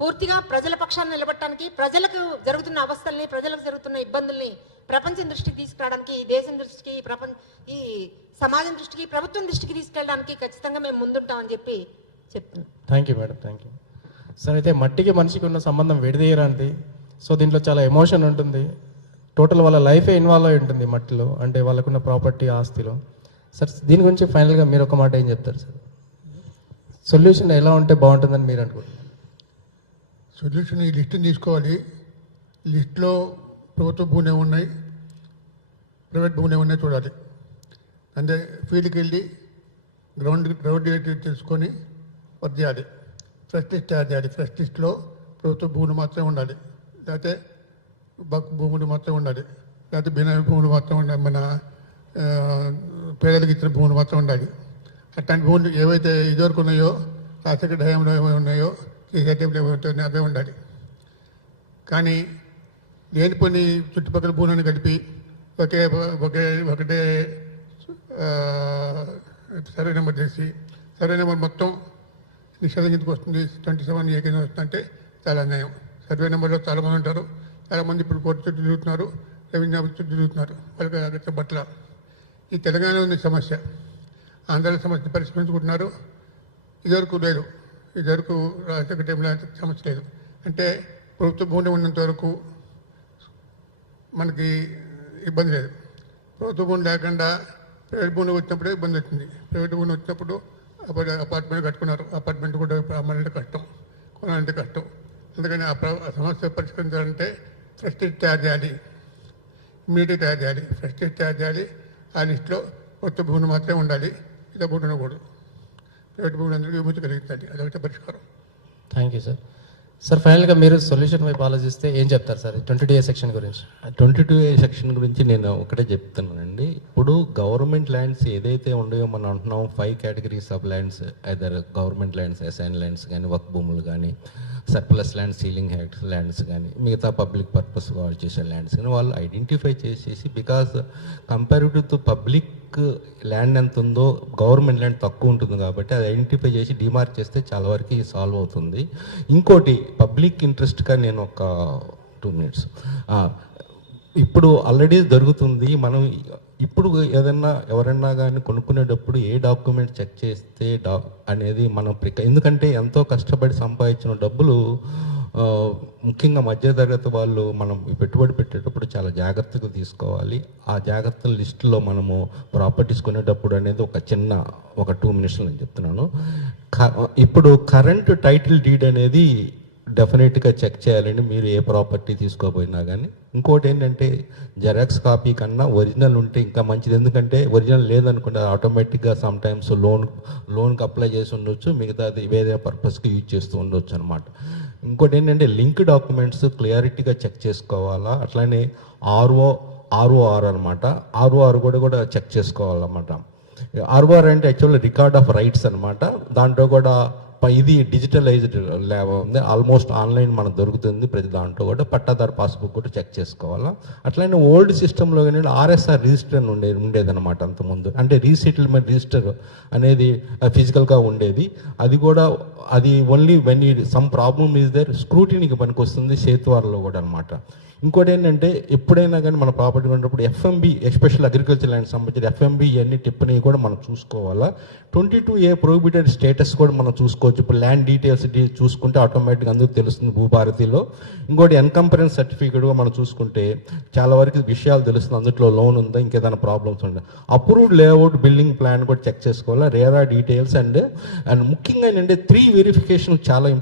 పూర్తిగా ప్రజల పక్షాన్ని నిలబడటానికి, ప్రజలకు జరుగుతున్న అవస్థల్ని, ప్రజలకు జరుగుతున్న ఇబ్బందుల్ని ప్రపంచం దృష్టికి తీసుకురావడానికి, ఈ దేశం దృష్టికి, ఈ సమాజం దృష్టికి, ప్రభుత్వం దృష్టికి తీసుకెళ్ళడానికి ఖచ్చితంగా మేము ముందుంటామని చెప్పి చెప్తున్నాం. Thank you madam, thank you. Sir, అయితే మట్టికి మనిషికి ఉన్న సంబంధం విడదీయరాంది. సో దీంట్లో చాలా ఎమోషన్ ఉంటుంది. టోటల్ వాళ్ళ లైఫే ఇన్వాల్వ్ అయి ఉంటుంది మట్టిలో, అంటే వాళ్ళకున్న ప్రాపర్టీ, ఆస్తిలో. సార్, దీని గురించి ఫైనల్గా మీరు ఒక మాట ఏం చెప్తారు సార్? సొల్యూషన్ ఎలా ఉంటే బాగుంటుందని మీరు అనుకుంటున్నారు? సొల్యూషన్ ఈ లిస్టుని తీసుకోవాలి. లిస్టులో ప్రభుత్వ భూములు ఉన్నాయి, ప్రైవేట్ భూములు ఉన్నాయి చూడాలి. అంటే ఫీల్డ్కి వెళ్ళి గ్రౌండ్ తెలుసుకొని వర్క్ చేయాలి. ఫ్రెష్ లిస్ట్ తయారు చేయాలి. ఫ్రెష్ లిస్ట్లో ప్రభుత్వ భూములు మాత్రమే ఉండాలి, లేకపోతే భూములు మాత్రమే ఉండాలి, లేకపోతే బినామీ భూములు మాత్రం ఉండాలి, మన పేదలకు ఇచ్చిన భూములు మాత్రం ఉండాలి. అట్లాంటి భూములు ఏవైతే ఇదివరకు ఉన్నాయో, రాజశేఖర హయాంలో ఏమైనా ఉన్నాయో, కేసీఆర్ టైంలో ఏమైనా ఉంటాయో అవే ఉండాలి. కానీ లేనిపోని చుట్టుపక్కల భూములను కలిపి ఒకటే సర్వే నెంబర్ చేసి, సర్వే నెంబర్ మొత్తం నిషేధం కిందకు వస్తుంది. 27 ఏ కింద వస్తుందంటే చాలా అన్యాయం. సర్వే నెంబర్లో చాలామంది ఉంటారు. చాలామంది ఇప్పుడు కోర్టు చుట్టూ తిరుగుతున్నారు, రెవెన్యూ ఆఫీస్ చుట్టూ తిరుగుతున్నారు. వాళ్ళకి బట్ల ఈ తెలంగాణ ఉంది సమస్య, ఆంధ్ర సమస్య పరిష్కరించుకుంటున్నారు. ఇదివరకు లేదు. ఇదివరకు రాజశేఖర టైంలో సమస్య లేదు. అంటే ప్రభుత్వ భూమి ఉన్నంత వరకు మనకి ఇబ్బంది లేదు. ప్రభుత్వ భూమి లేకుండా ప్రైవేట్ భూమి వచ్చినప్పుడే ఇబ్బంది వచ్చింది. ప్రైవేట్ భూమి వచ్చినప్పుడు అపార్ట్మెంట్ కట్టుకున్నారు. అపార్ట్మెంట్ కూడా అమ్మాలంటే కష్టం, కొనాలంటే కష్టం. అందుకని ఆ సమస్య పరిష్కరించాలంటే ఫ్రెష్ లిస్ట్ తయారు చేయాలి, ఇమ్యూనిటీ తయారు చేయాలి, ఫ్రెష్ లిస్ట్ తయారు చేయాలి. ఆ లిస్టులో ప్రభుత్వ భూమి మాత్రమే ఉండాలి, ఇలా కూడా ఉండకూడదు. ప్రైవేట్ భూములు అందరికీ విముక్తి కలిగించాలి. అదొకటే పరిష్కారం. Thank you sir. సార్, ఫైనల్గా మీరు సొల్యూషన్ వైపు ఆలోచిస్తే ఏం చెప్తారు సార్ 22A సెక్షన్ గురించి? 22A సెక్షన్ గురించి నేను ఒకటే చెప్తున్నానండి. ఇప్పుడు గవర్నమెంట్ ల్యాండ్స్ ఏదైతే ఉన్నాయో మనం అంటున్నాం 5 categories of lands, either government lands, assign lands కానీ, వర్క్ భూములు కానీ, సర్ప్లస్ ల్యాండ్స్, సీలింగ్ ల్యాండ్స్ కానీ, మిగతా పబ్లిక్ పర్పస్ వాళ్ళు చేసే ల్యాండ్స్ కానీ వాళ్ళు ఐడెంటిఫై చేసేసి, because comparative to public land ఎంత ఉందో గవర్నమెంట్ ల్యాండ్ తక్కువ ఉంటుంది కాబట్టి అది ఐడెంటిఫై చేసి డిమార్క్ చేస్తే చాలా వరకు సాల్వ్ అవుతుంది. ఇంకోటి పబ్లిక్ ఇంట్రెస్ట్గా నేను ఒక 2 minutes, ఇప్పుడు ఆల్రెడీ జరుగుతుంది. మనం ఇప్పుడు ఎవరన్నా కానీ కొనుక్కునేటప్పుడు ఏ డాక్యుమెంట్ చెక్ చేస్తే అనేది మనం ఎందుకంటే ఎంతో కష్టపడి సంపాదించిన డబ్బులు, ముఖ్యంగా మధ్యతరగతి వాళ్ళు మనం పెట్టుబడి పెట్టేటప్పుడు చాలా జాగ్రత్తగా తీసుకోవాలి. ఆ జాగ్రత్తల లిస్టులో మనము ప్రాపర్టీస్ కొనేటప్పుడు అనేది ఒక 2 minutes నేను చెప్తున్నాను. ఇప్పుడు కరెంట్ టైటిల్ డీడ్ అనేది డెఫినెట్గా చెక్ చేయాలండి మీరు ఏ ప్రాపర్టీ తీసుకోపోయినా కానీ. ఇంకోటి ఏంటంటే జెరాక్స్ కాపీ కన్నా ఒరిజినల్ ఉంటే ఇంకా మంచిది. ఎందుకంటే ఒరిజినల్ లేదనుకుంటే ఆటోమేటిక్గా సమ్టైమ్స్ లోన్కి అప్లై చేసి ఉండొచ్చు, మిగతాది వేరే పర్పస్కి యూజ్ చేస్తూ ఉండొచ్చు అనమాట. ఇంకోటి ఏంటంటే లింక్ డాక్యుమెంట్స్ క్లియారిటీగా చెక్ చేసుకోవాలా. అట్లానే ఆర్ఓఆర్ అనమాట, ఆర్ఓఆర్ కూడా చెక్ చేసుకోవాలన్నమాట. ఆర్ఓఆర్ అంటే యాక్చువల్లీ రికార్డ్ ఆఫ్ రైట్స్ అనమాట. దాంట్లో కూడా ఇది డిజిటలైజ్డ్ ల్యాబ్ ఉంది, ఆల్మోస్ట్ ఆన్లైన్ మనకు దొరుకుతుంది. ప్రతి దాంట్లో కూడా పట్టాదారు పాస్బుక్ కూడా చెక్ చేసుకోవాలా. అట్లనే ఓల్డ్ సిస్టంలో కానీ ఆర్ఎస్ఆర్ రిజిస్టర్ అని ఉండేదన్నమాట అంతకుముందు. అంటే రీసెటిల్మెంట్ రిజిస్టర్ అనేది ఫిజికల్గా ఉండేది. అది కూడా అది only when some problem is there స్క్రూటినీకి పనికి వస్తుంది, సేతువార్లో కూడా అనమాట. ఇంకోటి ఏంటంటే ఎప్పుడైనా కానీ మన ప్రాపర్టీ ఉన్నప్పుడు ఎఫ్ఎంబి, ఎస్పెషల్ అగ్రికల్చర్ ల్యాండ్ సంబంధించిన ఎఫ్ఎంబి ఇవన్నీ టిప్పని కూడా మనం చూసుకోవాలా. 22A ప్రొహిబిటెడ్ స్టేటస్ కూడా మనం చూసుకోవచ్చు. ఇప్పుడు ల్యాండ్ డీటెయిల్స్ చూసుకుంటే ఆటోమేటిక్గా అందరికీ తెలుస్తుంది భూభారతిలో. ఇంకోటి ఎన్కంపరెన్స్ సర్టిఫికేట్ కూడా మనం చూసుకుంటే చాలా వరకు విషయాలు తెలుస్తుంది, అందులో లోన్ ఉందా, ఇంకేదైనా ప్రాబ్లమ్స్ ఉందా. అప్రూవ్డ్ లేఅవుట్ బిల్డింగ్ ప్లాన్ కూడా చెక్ చేసుకోవాలా, రేరా డీటెయిల్స్ అండ్ ముఖ్యంగా ఏంటంటే 3 వెరిఫికేషన్ చాలా ఇంపార్టెంట్.